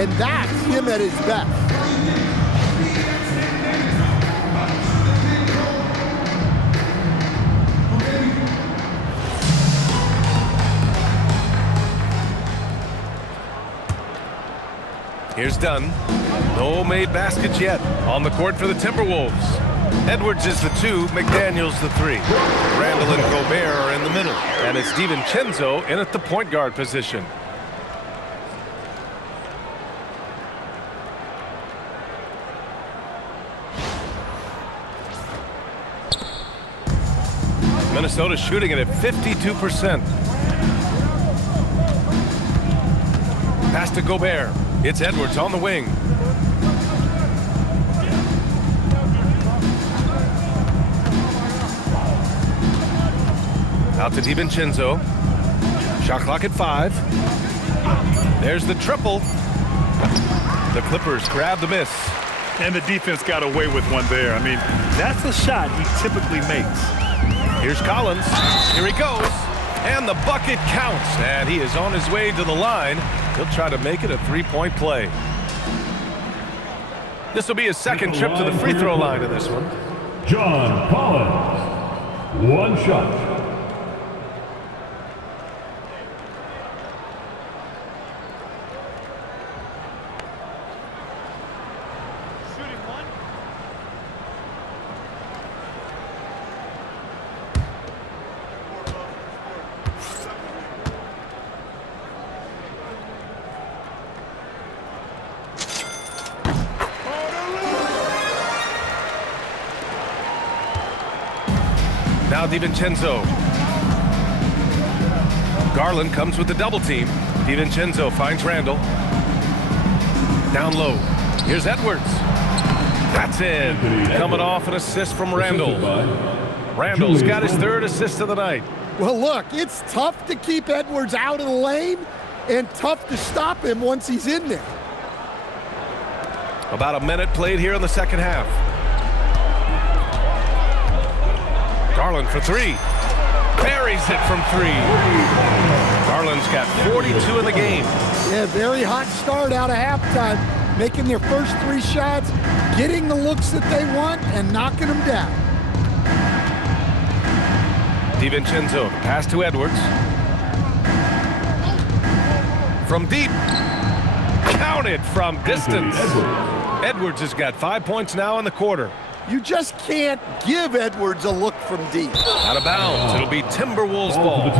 and that's him at his best. Here's Dunn. No made baskets yet on the court for the Timberwolves. Edwards is the 2, McDaniels the 3. Randall and Gobert are in the middle, and it's DiVincenzo in at the point guard position. Minnesota shooting it at 52%. Pass to Gobert. It's Edwards on the wing. Out to DiVincenzo. Shot clock at 5. There's the triple. The Clippers grab the miss. And the defense got away with one there. I mean, that's a shot he typically makes. Here's Collins. Here he goes. And the bucket counts. And he is on his way to the line. He'll try to make it a three-point play. This will be his second trip to the free throw line in this one. John Collins. One shot. Now DiVincenzo. Garland comes with the double team. DiVincenzo finds Randall. Down low. Here's Edwards. That's in. Coming off an assist from Randall. Randall's got his third assist of the night. Well, look, it's tough to keep Edwards out of the lane and tough to stop him once he's in there. About a minute played here in the second half. Garland for 3. Buries it from 3. Garland's got 42 in the game. Yeah, very hot start out of halftime. Making their first 3 shots, getting the looks that they want, and knocking them down. DiVincenzo, pass to Edwards. From deep. Counted from distance. Edwards has got 5 points now in the quarter. You just can't give Edwards a look from deep. Out of bounds. It'll be Timberwolves ball.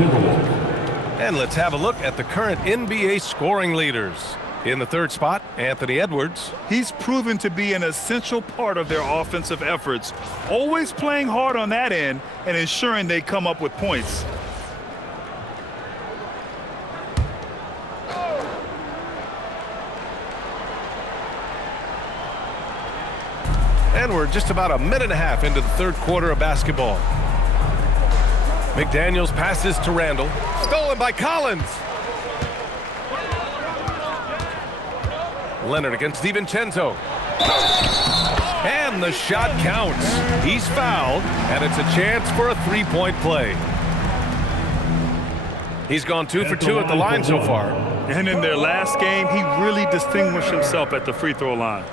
And let's have a look at the current NBA scoring leaders. In the third spot, Anthony Edwards. He's proven to be an essential part of their offensive efforts, always playing hard on that end and ensuring they come up with points. And we're just about a minute and a half into the third quarter of basketball. McDaniels passes to Randall. Stolen by Collins. Leonard against DiVincenzo. And the shot counts. He's fouled, and it's a chance for a three-point play. He's gone 2 for 2 at the line so far. And in their last game, he really distinguished himself at the free throw line.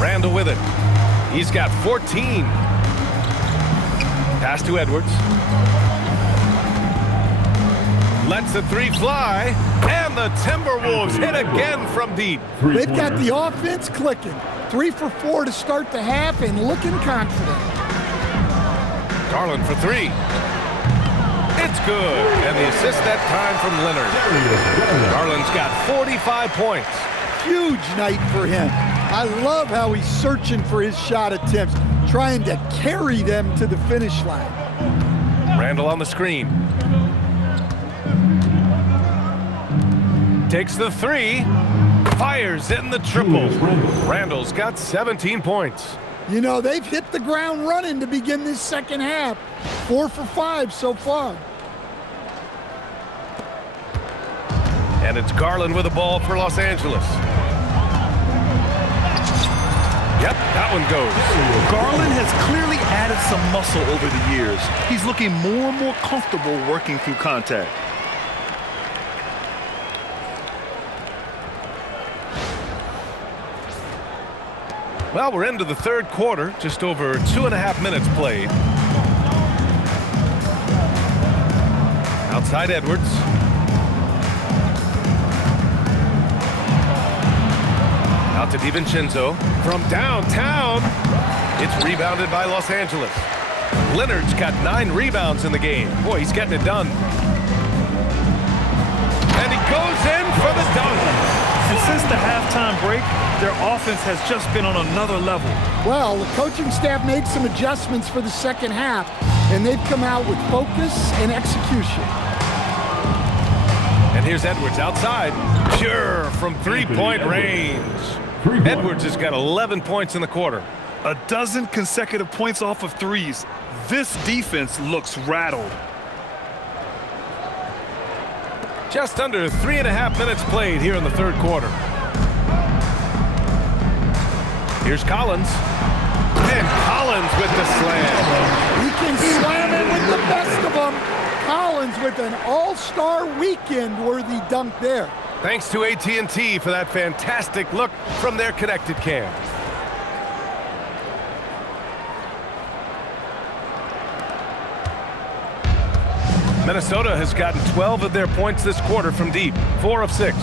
Randall with it. He's got 14. Pass to Edwards. Lets the 3 fly. And the Timberwolves hit again from deep. They've got the offense clicking. 3 for 4 to start the half and looking confident. Garland for 3. It's good. And the assist that time from Leonard. Garland's got 45 points. Huge night for him. I love how he's searching for his shot attempts, trying to carry them to the finish line. Randall on the screen. Takes the 3. Fires in the triple. Randall's got 17 points. You know, they've hit the ground running to begin this second half. 4 for 5 so far. And it's Garland with the ball for Los Angeles. Yep, that one goes. Garland has clearly added some muscle over the years. He's looking more and more comfortable working through contact. Well, we're into the third quarter, just over 2.5 minutes played. Outside Edwards. Out to DiVincenzo. From downtown, it's rebounded by Los Angeles. Leonard's got 9 rebounds in the game. Boy, he's getting it done. And he goes in for the dunk. And since the halftime break, their offense has just been on another level. Well, the coaching staff made some adjustments for the second half, and they've come out with focus and execution. And here's Edwards outside. Pure from three-point range. Edwards has got 11 points in the quarter. A dozen consecutive points off of threes. This defense looks rattled. Just under 3.5 minutes played here in the third quarter. Here's Collins. And Collins with the slam. He can slam it with the best of them. Collins with an all-star weekend-worthy dunk there. Thanks to AT&T for that fantastic look from their connected cam. Minnesota has gotten 12 of their points this quarter from deep, 4 of 6.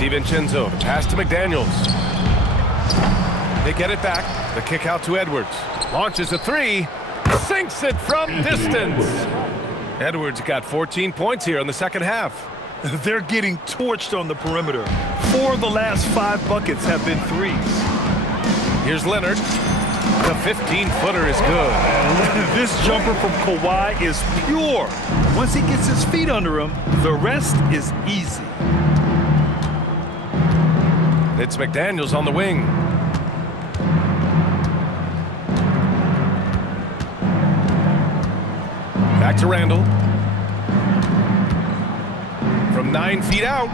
DiVincenzo, pass to McDaniels. They get it back. The kick out to Edwards. Launches a 3. Sinks it from distance. Edwards got 14 points here in the second half. They're getting torched on the perimeter. 4 of the last 5 buckets have been threes. Here's Leonard. The 15-footer is good. This jumper from Kawhi is pure. Once he gets his feet under him, the rest is easy. It's McDaniels on the wing. Back to Randall. From 9 feet out.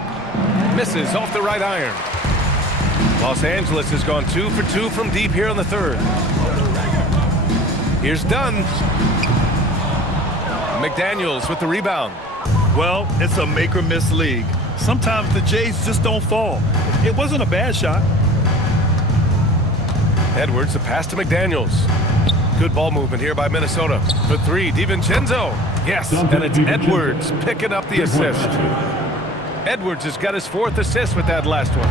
Misses off the right iron. Los Angeles has gone 2 for 2 from deep here in the third. Here's Dunn. McDaniels with the rebound. Well, it's a make-or-miss league. Sometimes the Jays just don't fall. It wasn't a bad shot. Edwards, a pass to McDaniels. Good ball movement here by Minnesota. For 3, DiVincenzo. Yes, and it's Edwards picking up the assist. Edwards has got his 4th assist with that last one.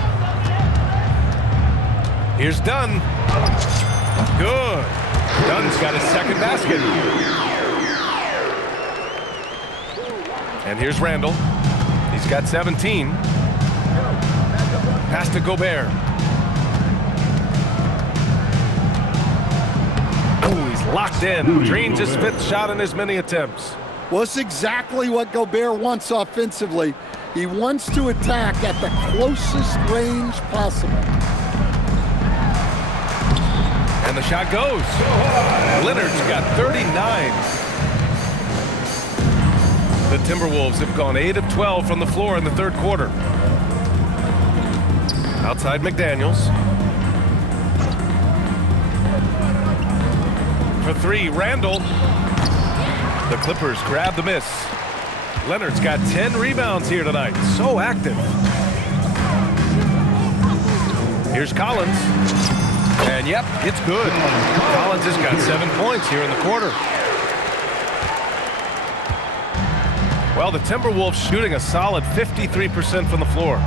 Here's Dunn. Good. Dunn's got his 2nd basket. And here's Randall. He's got 17. Pass to Gobert. Oh, he's locked in. Drains his 5th shot in as many attempts. Well, it's exactly what Gobert wants offensively. He wants to attack at the closest range possible. And the shot goes. Leonard's got 39. The Timberwolves have gone 8 of 12 from the floor in the third quarter. Outside McDaniels. For 3, Randall. The Clippers grab the miss. Leonard's got 10 rebounds here tonight. So active. Here's Collins. And yep, it's good. Collins has got 7 points here in the quarter. Well, the Timberwolves shooting a solid 53% from the floor.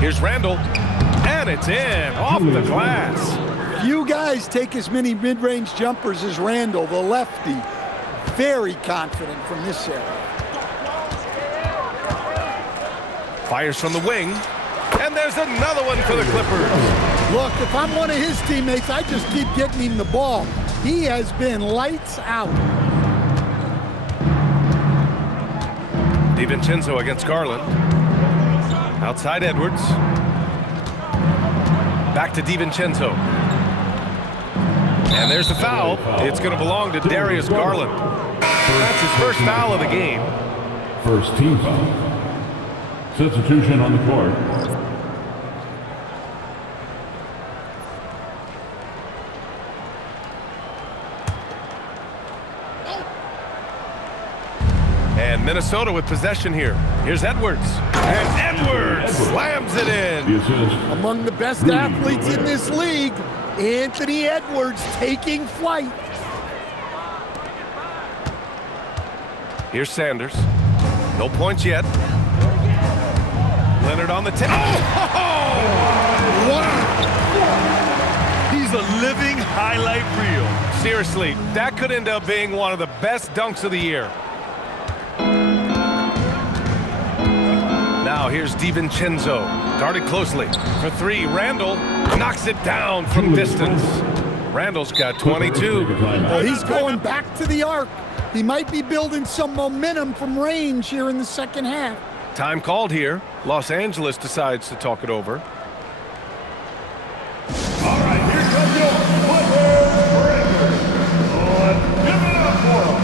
Here's Randall. And it's in, off the glass. Few guys take as many mid-range jumpers as Randall, the lefty. Very confident from this area. Fires from the wing. And there's another one for the Clippers. Look, if I'm one of his teammates, I just keep getting him the ball. He has been lights out. DiVincenzo against Garland. Outside Edwards. Back to DiVincenzo. And there's the foul. It's going to belong to Darius Garland. That's his first foul of the game. First team foul. Substitution on the court. And Minnesota with possession here. Here's Edwards. And Edwards slams it in. Among the best athletes in this league, Anthony Edwards taking flight. Here's Sanders. No points yet. Leonard on the tip. Oh! Wow! He's a living highlight reel. Seriously, that could end up being one of the best dunks of the year. Now here's DiVincenzo. Guarded closely. For three, Randall knocks it down from distance. Randall's got 22. Well, he's going back to the arc. He might be building some momentum from range here in the second half. Time called here. Los Angeles decides to talk it over. All right, here comes your football breaker. Give it up for him.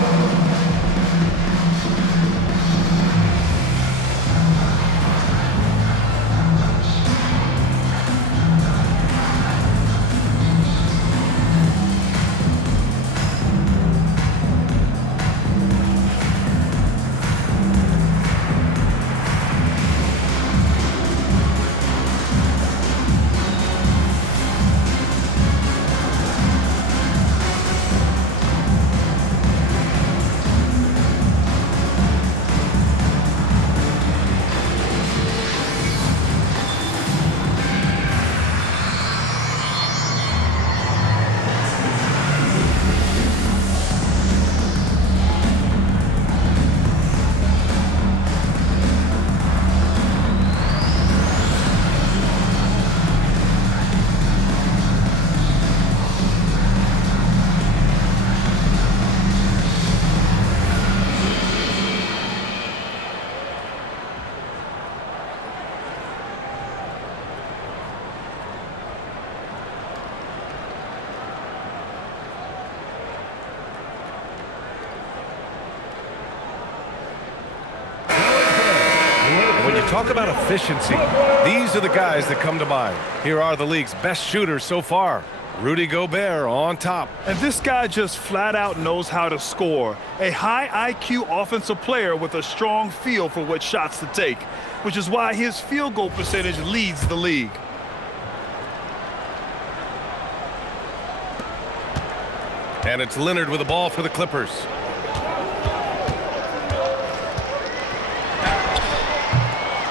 Talk about efficiency. These are the guys that come to mind. Here are the league's best shooters so far. Rudy Gobert on top. And this guy just flat out knows how to score. A high IQ offensive player with a strong feel for what shots to take, which is why his field goal percentage leads the league. And it's Leonard with the ball for the Clippers.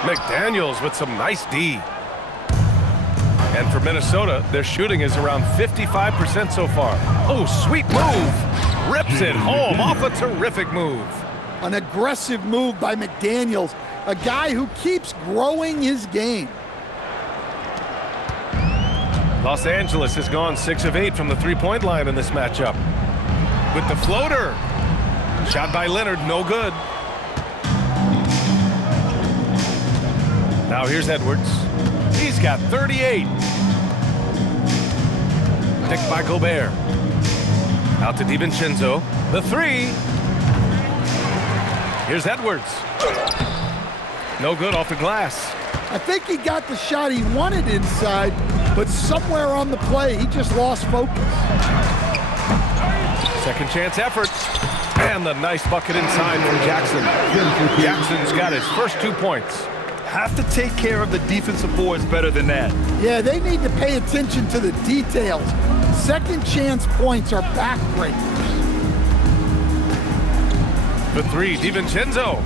McDaniels with some nice D. And for Minnesota, their shooting is around 55% so far. Oh, sweet move. Rips it home off a terrific move. An aggressive move by McDaniels, a guy who keeps growing his game. Los Angeles has gone 6 of 8 from the three-point line in this matchup. With the floater. Shot by Leonard, no good. Now here's Edwards. He's got 38. Picked by Gobert. Out to DiVincenzo. The three. Here's Edwards. No good off the glass. I think he got the shot he wanted inside, but somewhere on the play, he just lost focus. Second chance effort. And the nice bucket inside from Jackson. Jackson's got his first 2 points. Have to take care of the defensive boards better than that. Yeah, they need to pay attention to the details. Second chance points are backbreakers. The three, DiVincenzo.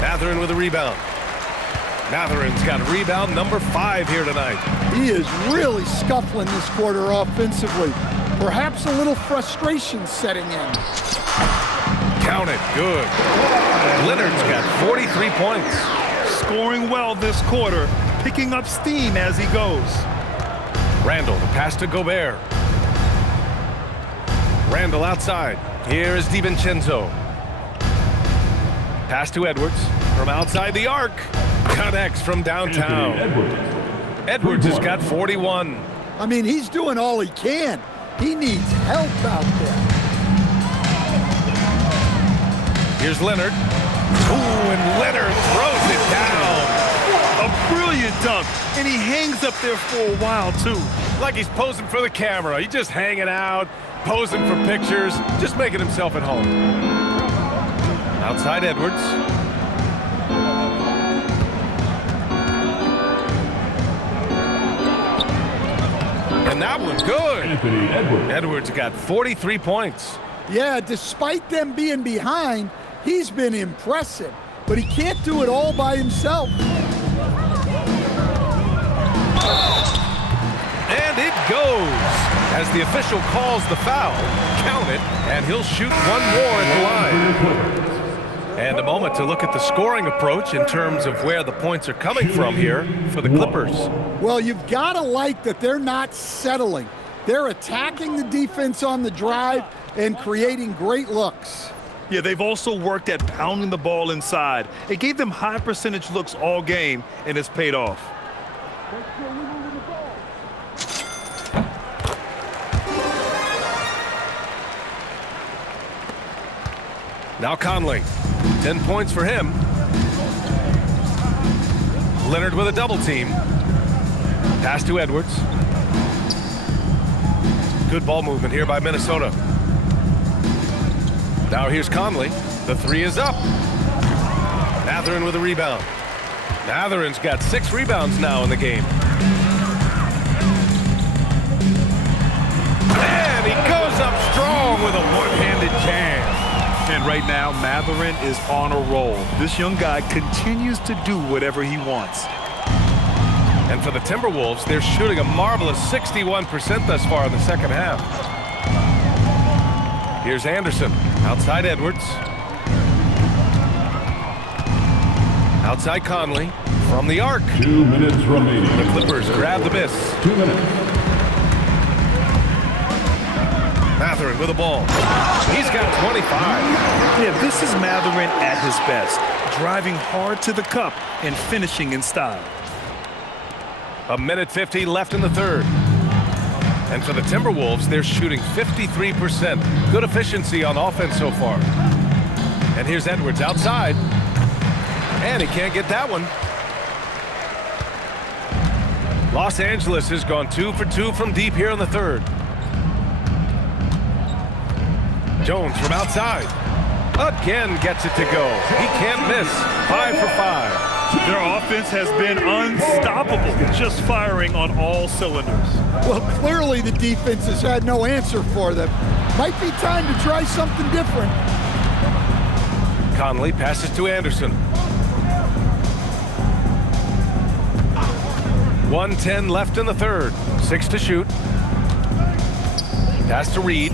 Mathurin with a rebound. Mathurin's got rebound number 5 here tonight. He is really scuffling this quarter offensively. Perhaps a little frustration setting in. Count it, good. Leonard's got 43 points. Scoring well this quarter, picking up steam as he goes. Randall, the pass to Gobert. Randall outside. Here is DiVincenzo. Pass to Edwards from outside the arc. Connects from downtown. Edwards has got 41. I mean, he's doing all he can. He needs help out there. Here's Leonard. Ooh, and Leonard throws it down. A brilliant dunk, and he hangs up there for a while, too. Like he's posing for the camera. He's just hanging out, posing for pictures, just making himself at home. Outside Edwards. And that one's good. Anthony Edwards. Edwards got 43 points. Yeah, despite them being behind, he's been impressive, but he can't do it all by himself. And it goes. As the official calls the foul, count it, and he'll shoot one more at the line. And a moment to look at the scoring approach in terms of where the points are coming from here for the Clippers. Well, you've got to like that they're not settling. They're attacking the defense on the drive and creating great looks. Yeah, they've also worked at pounding the ball inside. It gave them high percentage looks all game, and it's paid off. Now Conley, 10 points for him. Leonard with a double team. Pass to Edwards. Good ball movement here by Minnesota. Now here's Conley. The three is up. Mathurin with a rebound. Mathurin's got 6 rebounds now in the game. And he goes up strong with a one-handed jam. And right now, Mathurin is on a roll. This young guy continues to do whatever he wants. And for the Timberwolves, they're shooting a marvelous 61% thus far in the second half. Here's Anderson, outside Edwards. Outside Conley, from the arc. 2 minutes remaining. The Clippers grab the miss. 2 minutes. Mathurin with the ball. He's got 25. Yeah, this is Mathurin at his best, driving hard to the cup and finishing in style. 1:50 left in the third. And for the Timberwolves, they're shooting 53%. Good efficiency on offense so far. And here's Edwards outside. And he can't get that one. Los Angeles has gone 2 for 2 from deep here in the third. Jones from outside. Again gets it to go. He can't miss. 5 for 5. Their offense has been unstoppable, just firing on all cylinders. Well, clearly the defense has had no answer for them. Might be time to try something different. Conley passes to Anderson. 1:10 left in the third. 6 to shoot. Pass to Reed.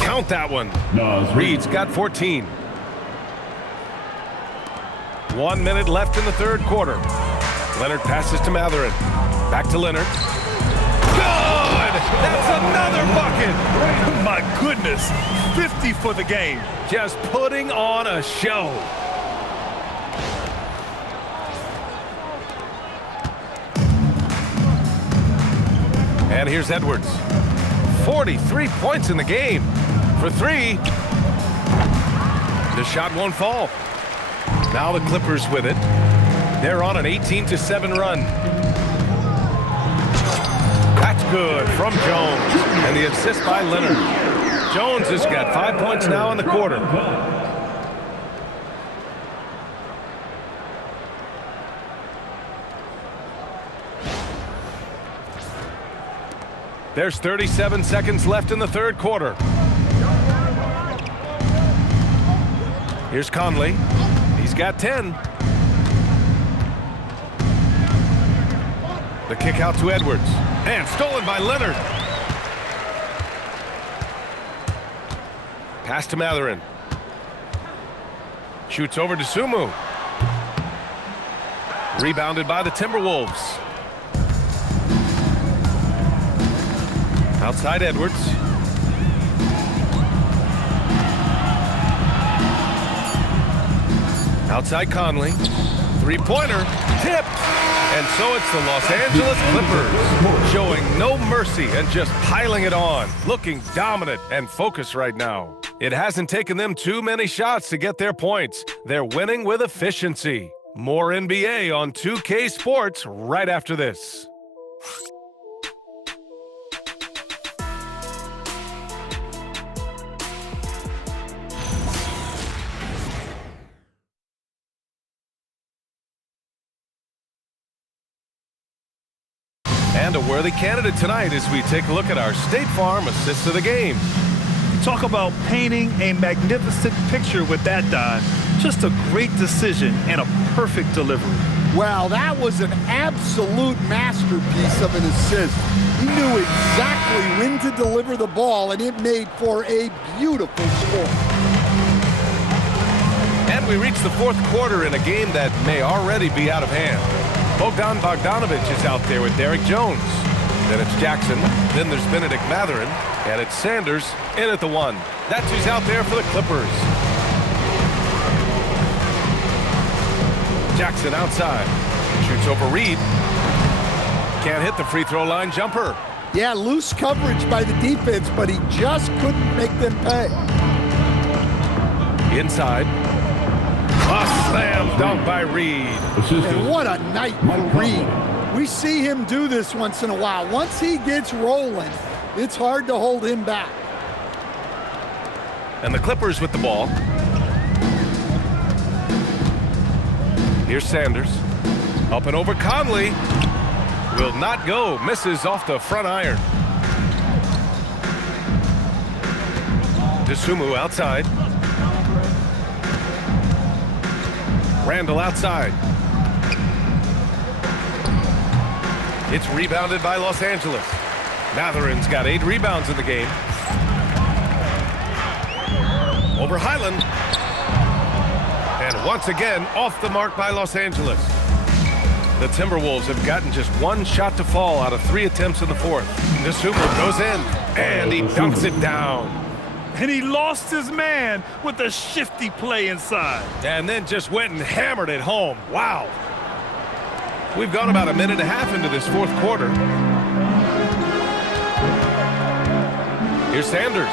Count that one. Reed's got 14. 1 minute left in the third quarter. Leonard passes to Mathurin. Back to Leonard. Good! That's another bucket! My goodness, 50 for the game. Just putting on a show. And here's Edwards. 43 points in the game. For 3. The shot won't fall. Now the Clippers with it. They're on an 18-7 run. That's good from Jones. And the assist by Leonard. Jones has got 5 points now in the quarter. There's 37 seconds left in the third quarter. Here's Conley. He's got 10. The kick out to Edwards. And stolen by Leonard. Pass to Mathurin. Shoots over to Sumu. Rebounded by the Timberwolves. Outside Edwards. Outside Conley. Three-pointer. Tipped. And so it's the Los Angeles Clippers showing no mercy and just piling it on. Looking dominant and focused right now. It hasn't taken them too many shots to get their points. They're winning with efficiency. More NBA on 2K Sports right after this. And a worthy candidate tonight as we take a look at our State Farm Assist of the Game. Talk about painting a magnificent picture with that dive. Just a great decision and a perfect delivery. Wow, that was an absolute masterpiece of an assist. He knew exactly when to deliver the ball, and it made for a beautiful score. And we reach the fourth quarter in a game that may already be out of hand. Bogdanovich is out there with Derek Jones. Then it's Jackson. Then there's Benedict Mathurin. And it's Sanders in at the 1. That's who's out there for the Clippers. Jackson outside. Shoots over Reed. Can't hit the free throw line jumper. Yeah, loose coverage by the defense, but he just couldn't make them pay. Inside. A slam dunk by Reed. And what a night for Reed. We see him do this once in a while. Once he gets rolling, it's hard to hold him back. And the Clippers with the ball. Here's Sanders. Up and over Conley. Will not go. Misses off the front iron. DeSumo outside. Randall outside. It's rebounded by Los Angeles. Mathurin's got 8 rebounds in the game. Over Highland. And once again, off the mark by Los Angeles. The Timberwolves have gotten just 1 shot to fall out of 3 attempts in the fourth. DeSumo goes in, and he dunks it down. And he lost his man with a shifty play inside. And then just went and hammered it home. Wow. We've gone about a minute and a half into this fourth quarter. Here's Sanders.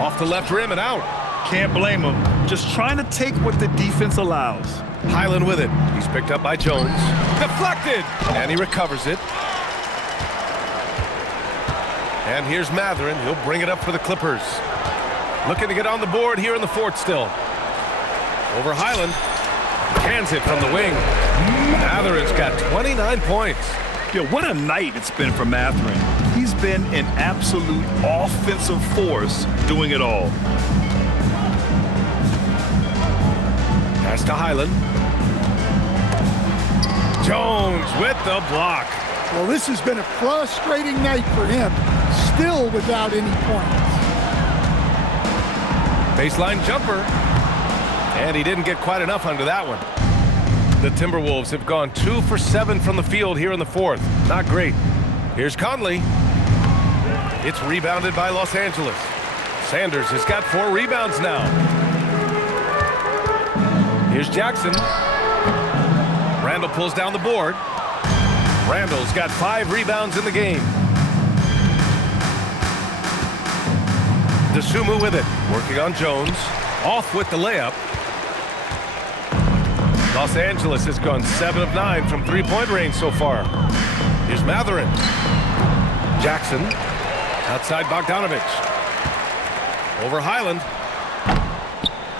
Off the left rim and out. Can't blame him. Just trying to take what the defense allows. Highland with it. He's picked up by Jones. Deflected. And he recovers it. And here's Mathurin. He'll bring it up for the Clippers. Looking to get on the board here in the fourth still. Over Highland. Cans it from the wing. Mathurin's got 29 points. Yeah, what a night it's been for Mathurin. He's been an absolute offensive force doing it all. Pass to Highland. Jones with the block. Well, this has been a frustrating night for him. Still without any points. Baseline jumper. And he didn't get quite enough under that one. The Timberwolves have gone 2 for 7 from the field here in the fourth. Not great. Here's Conley. It's rebounded by Los Angeles. Sanders has got 4 rebounds now. Here's Jackson. Randall pulls down the board. Randall's got 5 rebounds in the game. DeSumo with it. Working on Jones. Off with the layup. Los Angeles has gone 7 of 9 from 3-point range so far. Here's Mathurin. Jackson. Outside Bogdanovich. Over Highland.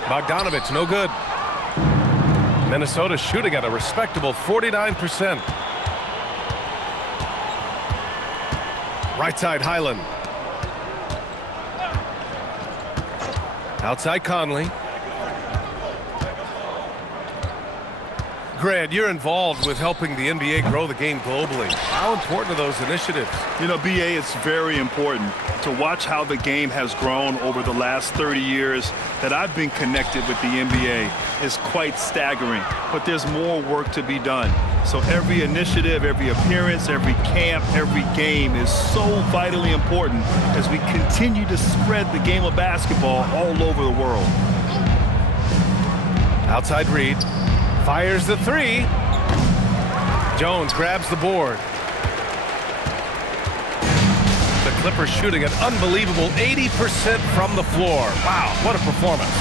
Bogdanovich, no good. Minnesota shooting at a respectable 49%. Right side Highland. Outside Conley. Grant, you're involved with helping the NBA grow the game globally. How important are those initiatives? You know, BA, it's very important to watch how the game has grown over the last 30 years that I've been connected with the NBA. Is quite staggering, but there's more work to be done. So every initiative, every appearance, every camp, every game is so vitally important as we continue to spread the game of basketball all over the world. Outside Reed. Fires the 3. Jones grabs the board. The Clippers shooting an unbelievable 80% from the floor. Wow, what a performance.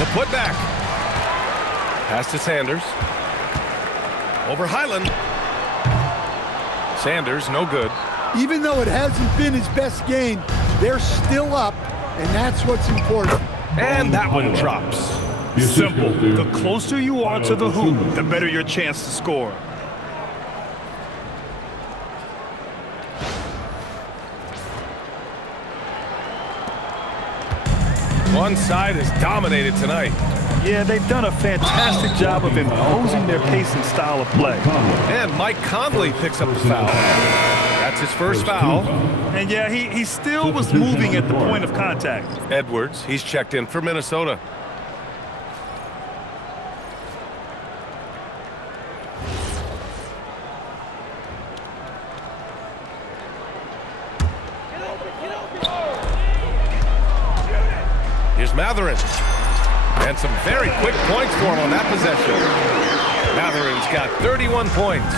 The putback. Pass to Sanders. Over Highland. Sanders, no good. Even though it hasn't been his best game, they're still up, and that's what's important. And that one drops. Simple. The closer you are to the hoop, the better your chance to score. One side is dominated tonight. Yeah, they've done a fantastic job of imposing their pace and style of play. And Mike Conley picks up the foul. That's his first foul. And yeah, he still was moving at the point of contact. Edwards, he's checked in for Minnesota. Here's Matherin. And some very quick points for him on that possession. Matherin's got 31 points.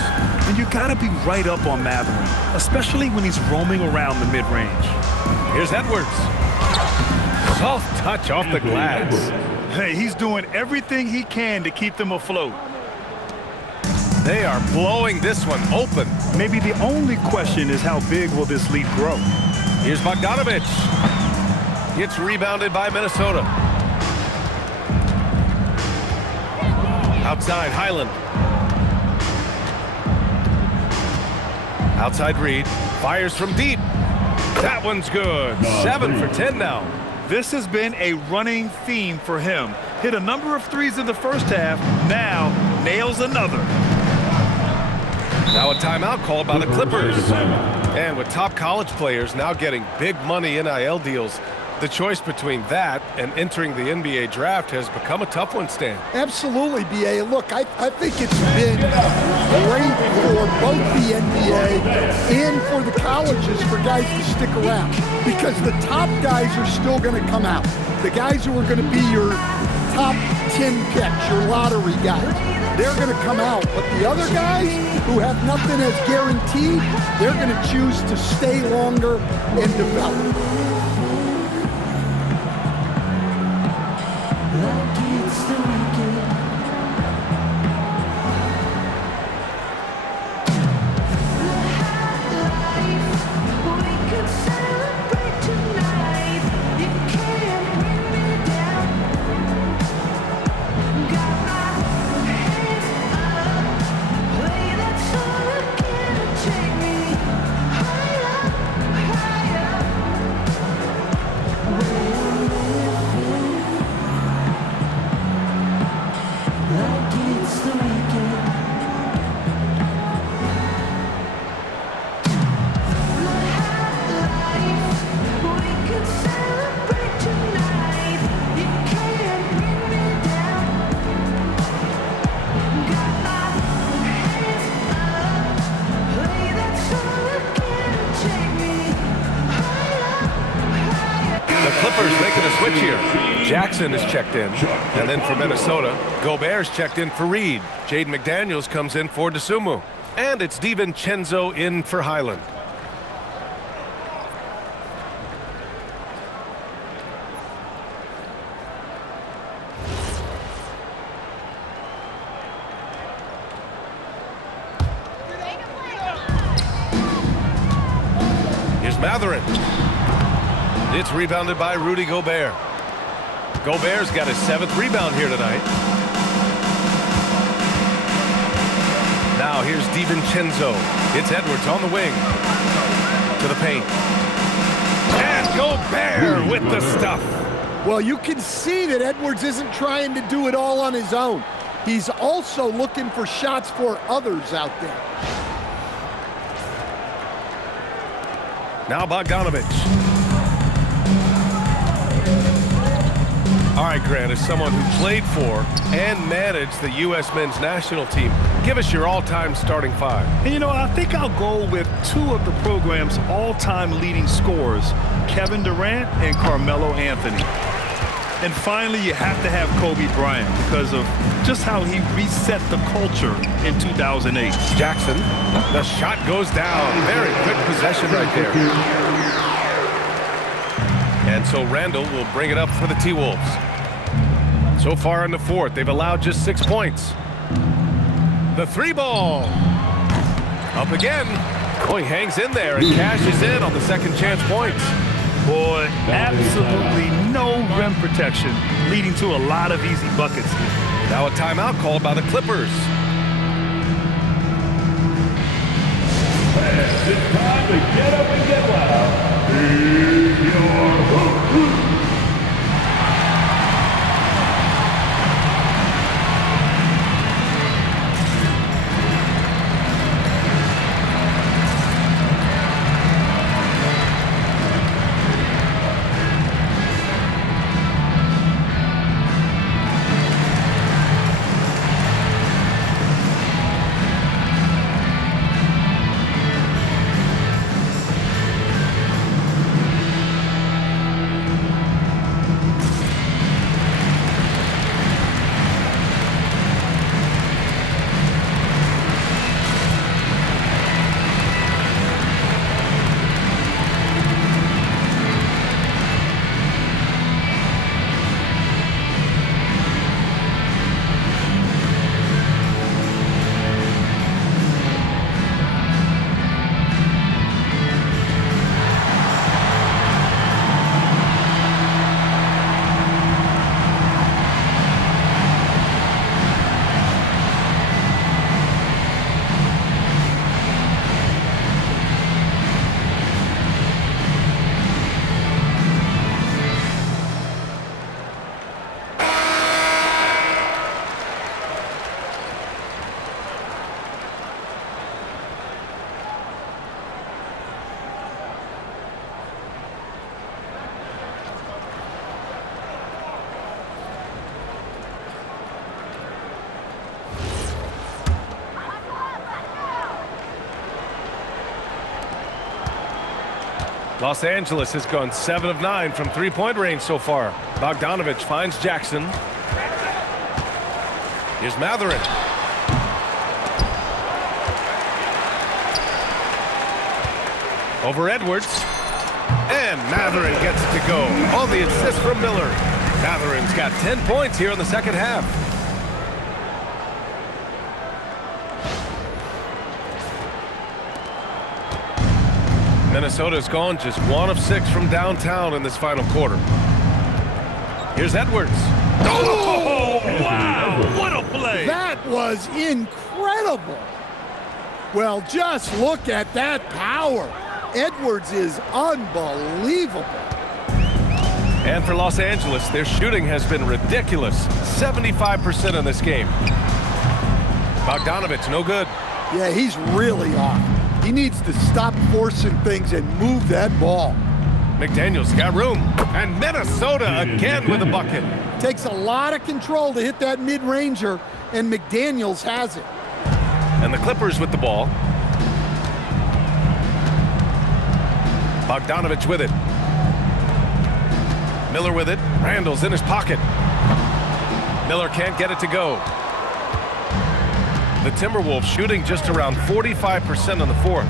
And you got to be right up on Matherin, especially when he's roaming around the mid-range. Here's Edwards. Soft touch off the glass. Hey, he's doing everything he can to keep them afloat. They are blowing this one open. Maybe the only question is how big will this lead grow? Here's Bogdanovic. It's rebounded by Minnesota. Outside, Highland. Outside Reed. Fires from deep. That one's good. 7 for 10 now. This has been a running theme for him. Hit a number of threes in the first half. Now nails another. Now a timeout called by the Clippers. And with top college players now getting big money NIL deals, the choice between that and entering the NBA draft has become a tough one, Stan. Absolutely, B.A. Look, I think it's been great for both the NBA and for the colleges for guys to stick around because the top guys are still going to come out. The guys who are going to be your top 10 picks, your lottery guys, they're going to come out. But the other guys who have nothing as guaranteed, they're going to choose to stay longer and develop. Jackson is checked in, and then for Minnesota, Gobert's checked in for Reed. Jaden McDaniels comes in for DeSumo, and it's DiVincenzo in for Highland. Here's Matherin. It's rebounded by Rudy Gobert. Gobert's got his 7th rebound here tonight. Now here's DiVincenzo. It's Edwards on the wing. To the paint. And Gobert with the stuff. Well, you can see that Edwards isn't trying to do it all on his own. He's also looking for shots for others out there. Now Bogdanovic. All right, Grant, as someone who played for and managed the U.S. men's national team, give us your all-time starting 5. And, you know, I think I'll go with 2 of the program's all-time leading scorers, Kevin Durant and Carmelo Anthony. And finally, you have to have Kobe Bryant because of just how he reset the culture in 2008. Jackson, the shot goes down. Very quick possession right there. And so Randall will bring it up for the T-Wolves. So far in the 4th, they've allowed just 6 points. The 3-ball. Up again. Oh, he hangs in there and cashes in on the second chance points. Boy, absolutely no rim protection, leading to a lot of easy buckets. Now a timeout called by the Clippers. It's time to get up and get loud. Here's your hoop. Los Angeles has gone 7 of 9 from three-point range so far. Bogdanovich finds Jackson. Here's Mathurin. Over Edwards. And Mathurin gets it to go. On the assist from Miller. Mathurin's got 10 points here in the second half. Minnesota's gone just 1 of 6 from downtown in this final quarter. Here's Edwards. Oh, wow, what a play. That was incredible. Well, just look at that power. Edwards is unbelievable. And for Los Angeles, their shooting has been ridiculous. 75% in this game. Bogdanovich, no good. Yeah, he's really off. He needs to stop forcing things and move that ball. McDaniel's got room. And Minnesota again with a bucket. Takes a lot of control to hit that mid-ranger, and McDaniels has it. And the Clippers with the ball. Bogdanovich with it. Miller with it. Randall's in his pocket. Miller can't get it to go. The Timberwolves shooting just around 45% in the fourth.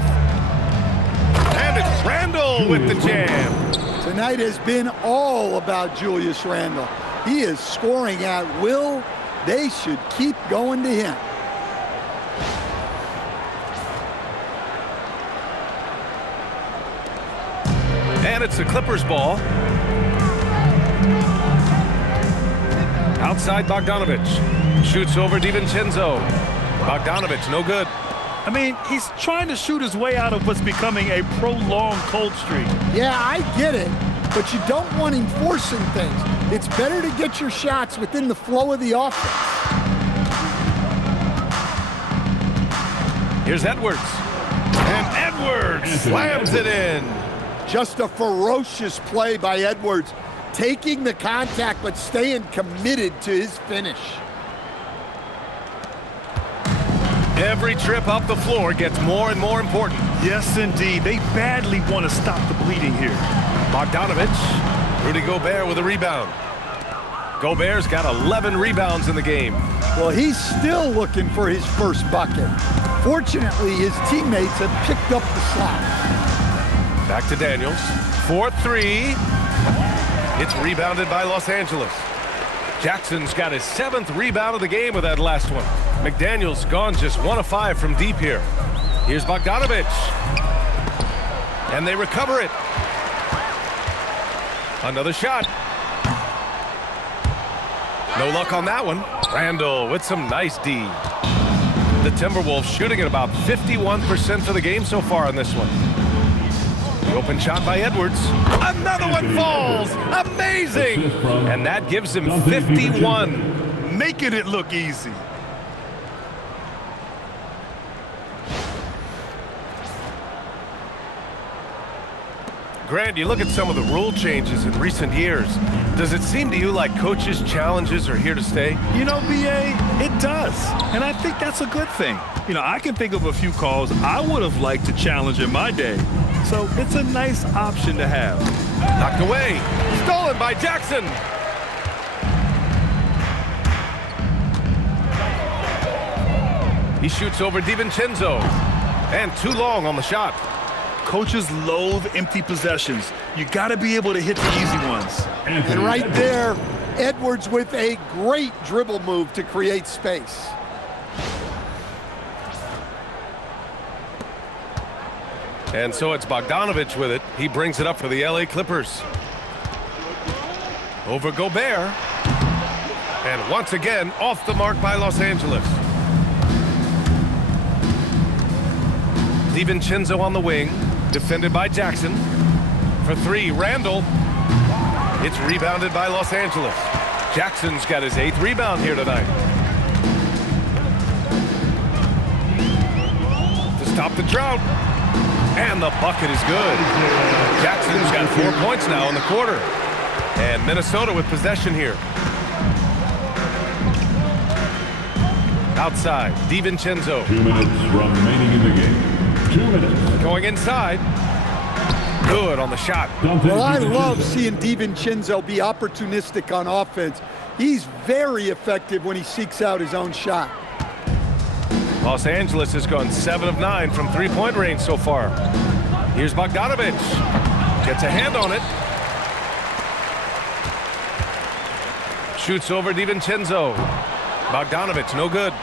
And it's Randall with the jam. Tonight has been all about Julius Randall. He is scoring at will. They should keep going to him. And it's the Clippers ball. Outside Bogdanovich. Shoots over DiVincenzo. Bogdanovich, no good. I mean, he's trying to shoot his way out of what's becoming a prolonged cold streak. Yeah, I get it, but you don't want him forcing things. It's better to get your shots within the flow of the offense. Here's Edwards. And Edwards slams it in. Just a ferocious play by Edwards, taking the contact but staying committed to his finish. Every trip up the floor gets more and more important. Yes, indeed. They badly want to stop the bleeding here. Bogdanovich. Rudy Gobert with a rebound. Gobert's got 11 rebounds in the game. Well, he's still looking for his first bucket. Fortunately, his teammates have picked up the slack. Back to Daniels. 4-3. It's rebounded by Los Angeles. Jackson's got his 7th rebound of the game with that last one. McDaniel's gone just 1 of 5 from deep here. Here's Bogdanovich. And they recover it. Another shot. No luck on that one. Randall with some nice D. The Timberwolves shooting at about 51% for the game so far on this one. The open shot by Edwards. Another one falls. Amazing. And that gives him 51. Making it look easy. Grant, you look at some of the rule changes in recent years. Does it seem to you like coaches' challenges are here to stay? You know, B.A., it does. And I think that's a good thing. You know, I can think of a few calls I would have liked to challenge in my day. So it's a nice option to have. Knocked away. Stolen by Jackson. He shoots over DiVincenzo. And too long on the shot. Coaches loathe empty possessions. You got to be able to hit the easy ones. And right there, Edwards with a great dribble move to create space. And so it's Bogdanovich with it. He brings it up for the LA Clippers. Over Gobert. And once again, off the mark by Los Angeles. DiVincenzo on the wing. Defended by Jackson. For 3, Randall. It's rebounded by Los Angeles. Jackson's got his 8th rebound here tonight. To stop the drought. And the bucket is good. Jackson's got 4 points now in the quarter. And Minnesota with possession here. Outside, DiVincenzo. 2 minutes remaining in the game. 2 minutes. Going inside. Good on the shot. Well, I love seeing DiVincenzo be opportunistic on offense. He's very effective when he seeks out his own shot. Los Angeles has gone 7 of 9 from three-point range so far. Here's Bogdanovic. Gets a hand on it. Shoots over DiVincenzo. Bogdanovic, no good.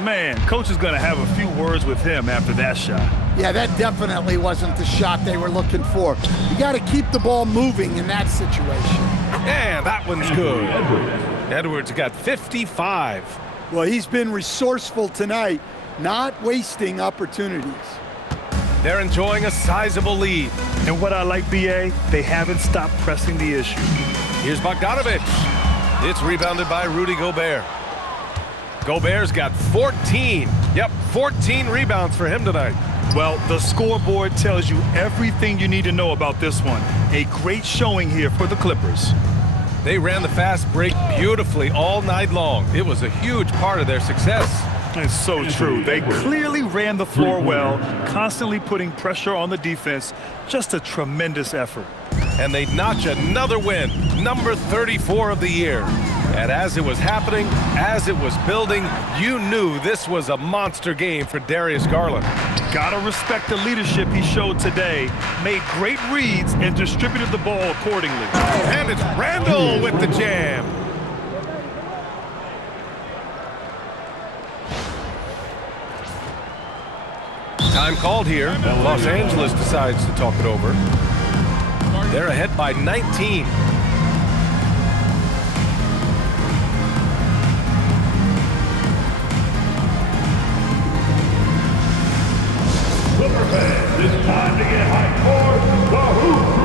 Man, coach is going to have a few words with him after that shot. Yeah, that definitely wasn't the shot they were looking for. You got to keep the ball moving in that situation. And that one's good. Edwards got 55. Well, he's been resourceful tonight, not wasting opportunities. They're enjoying a sizable lead. And what I like, B.A., they haven't stopped pressing the issue. Here's Bogdanovic. It's rebounded by Rudy Gobert. Gobert's got 14. Yep, 14 rebounds for him tonight. Well, the scoreboard tells you everything you need to know about this one. A great showing here for the Clippers. They ran the fast break beautifully all night long. It was a huge part of their success. It's so true. They clearly ran the floor well, constantly putting pressure on the defense. Just a tremendous effort. And they notch another win, number 34 of the year. And as it was happening, as it was building, you knew this was a monster game for Darius Garland. Gotta respect the leadership he showed today. Made great reads and distributed the ball accordingly. And it's Randall with the jam. Time called here. Los Angeles decides to talk it over. They're ahead by 19. Clipper fans, it's time to get hyped for the Hoop Crew.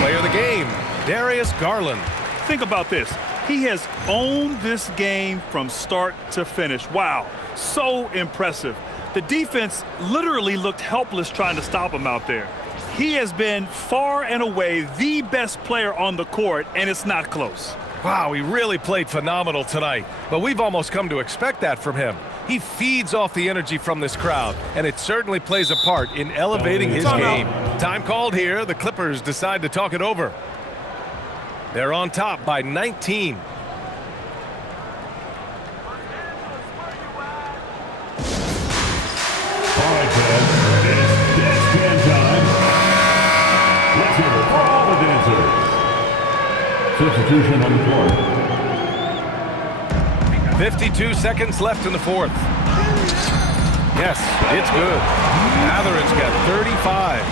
Player of the game, Darius Garland. Think about this. He has owned this game from start to finish. Wow, so impressive. The defense literally looked helpless trying to stop him out there. He has been far and away the best player on the court, and it's not close. Wow, he really played phenomenal tonight, but we've almost come to expect that from him. He feeds off the energy from this crowd, and it certainly plays a part in elevating his game. Time called here. The Clippers decide to talk it over. They're on top by 19. All right, Ted, it's dance band time. Let's hear it for all the dancers. Substitution on the floor. 52 seconds left in the fourth. Yes, it's good. Matherin's got 35.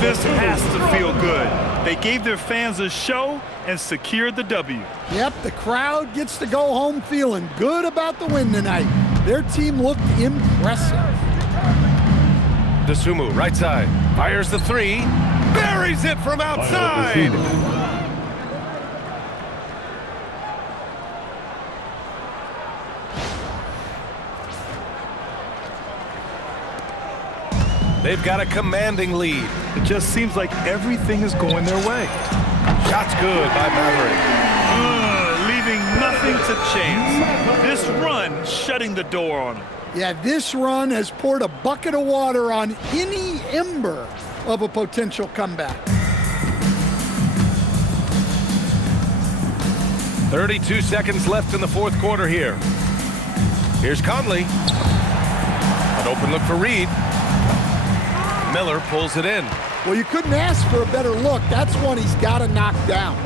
This has to feel good. They gave their fans a show and secured the W. Yep, the crowd gets to go home feeling good about the win tonight. Their team looked impressive. Dosumu, right side, fires the three, buries it from outside. They've got a commanding lead. It just seems like everything is going their way. Shot's good by Matherin. Leaving nothing to chance. This run shutting the door on them. Yeah, this run has poured a bucket of water on any ember of a potential comeback. 32 seconds left in the fourth quarter here. Here's Conley. An open look for Reed. Miller pulls it in. Well, you couldn't ask for a better look. That's one he's got to knock down.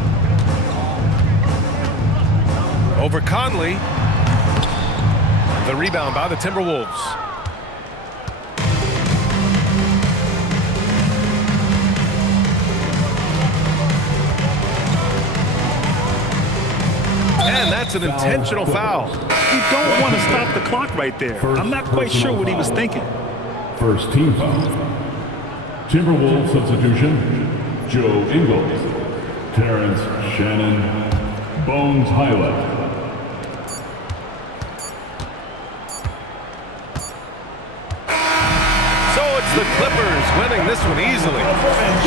Over Conley. The rebound by the Timberwolves. And that's an intentional foul. You don't want to stop the clock right there. I'm not quite sure what he was thinking. First team foul. Timberwolves substitution, Joe Ingles, Terrence Shannon, Bones Hyland. The Clippers winning this one easily,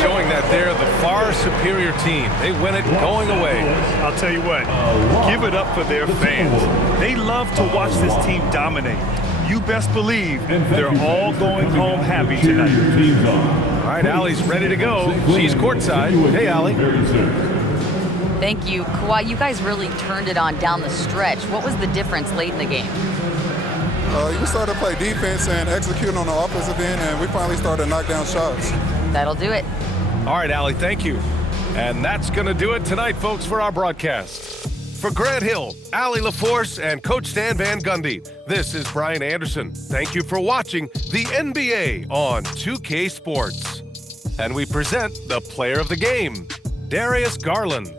showing that they're the far superior team. They win it going away. I'll tell you what, give it up for their fans. They love to watch this team dominate. You best believe they're all going home happy tonight. All right, Allie's ready to go. She's courtside. Hey, Allie. Thank you. Kawhi, you guys really turned it on down the stretch. What was the difference late in the game? You started to play defense and execute on the offensive end, and we finally started to knock down shots. That'll do it. All right, Allie, thank you. And that's going to do it tonight, folks, for our broadcast. For Grant Hill, Allie LaForce, and Coach Stan Van Gundy, this is Brian Anderson. Thank you for watching the NBA on 2K Sports. And we present the player of the game, Darius Garland.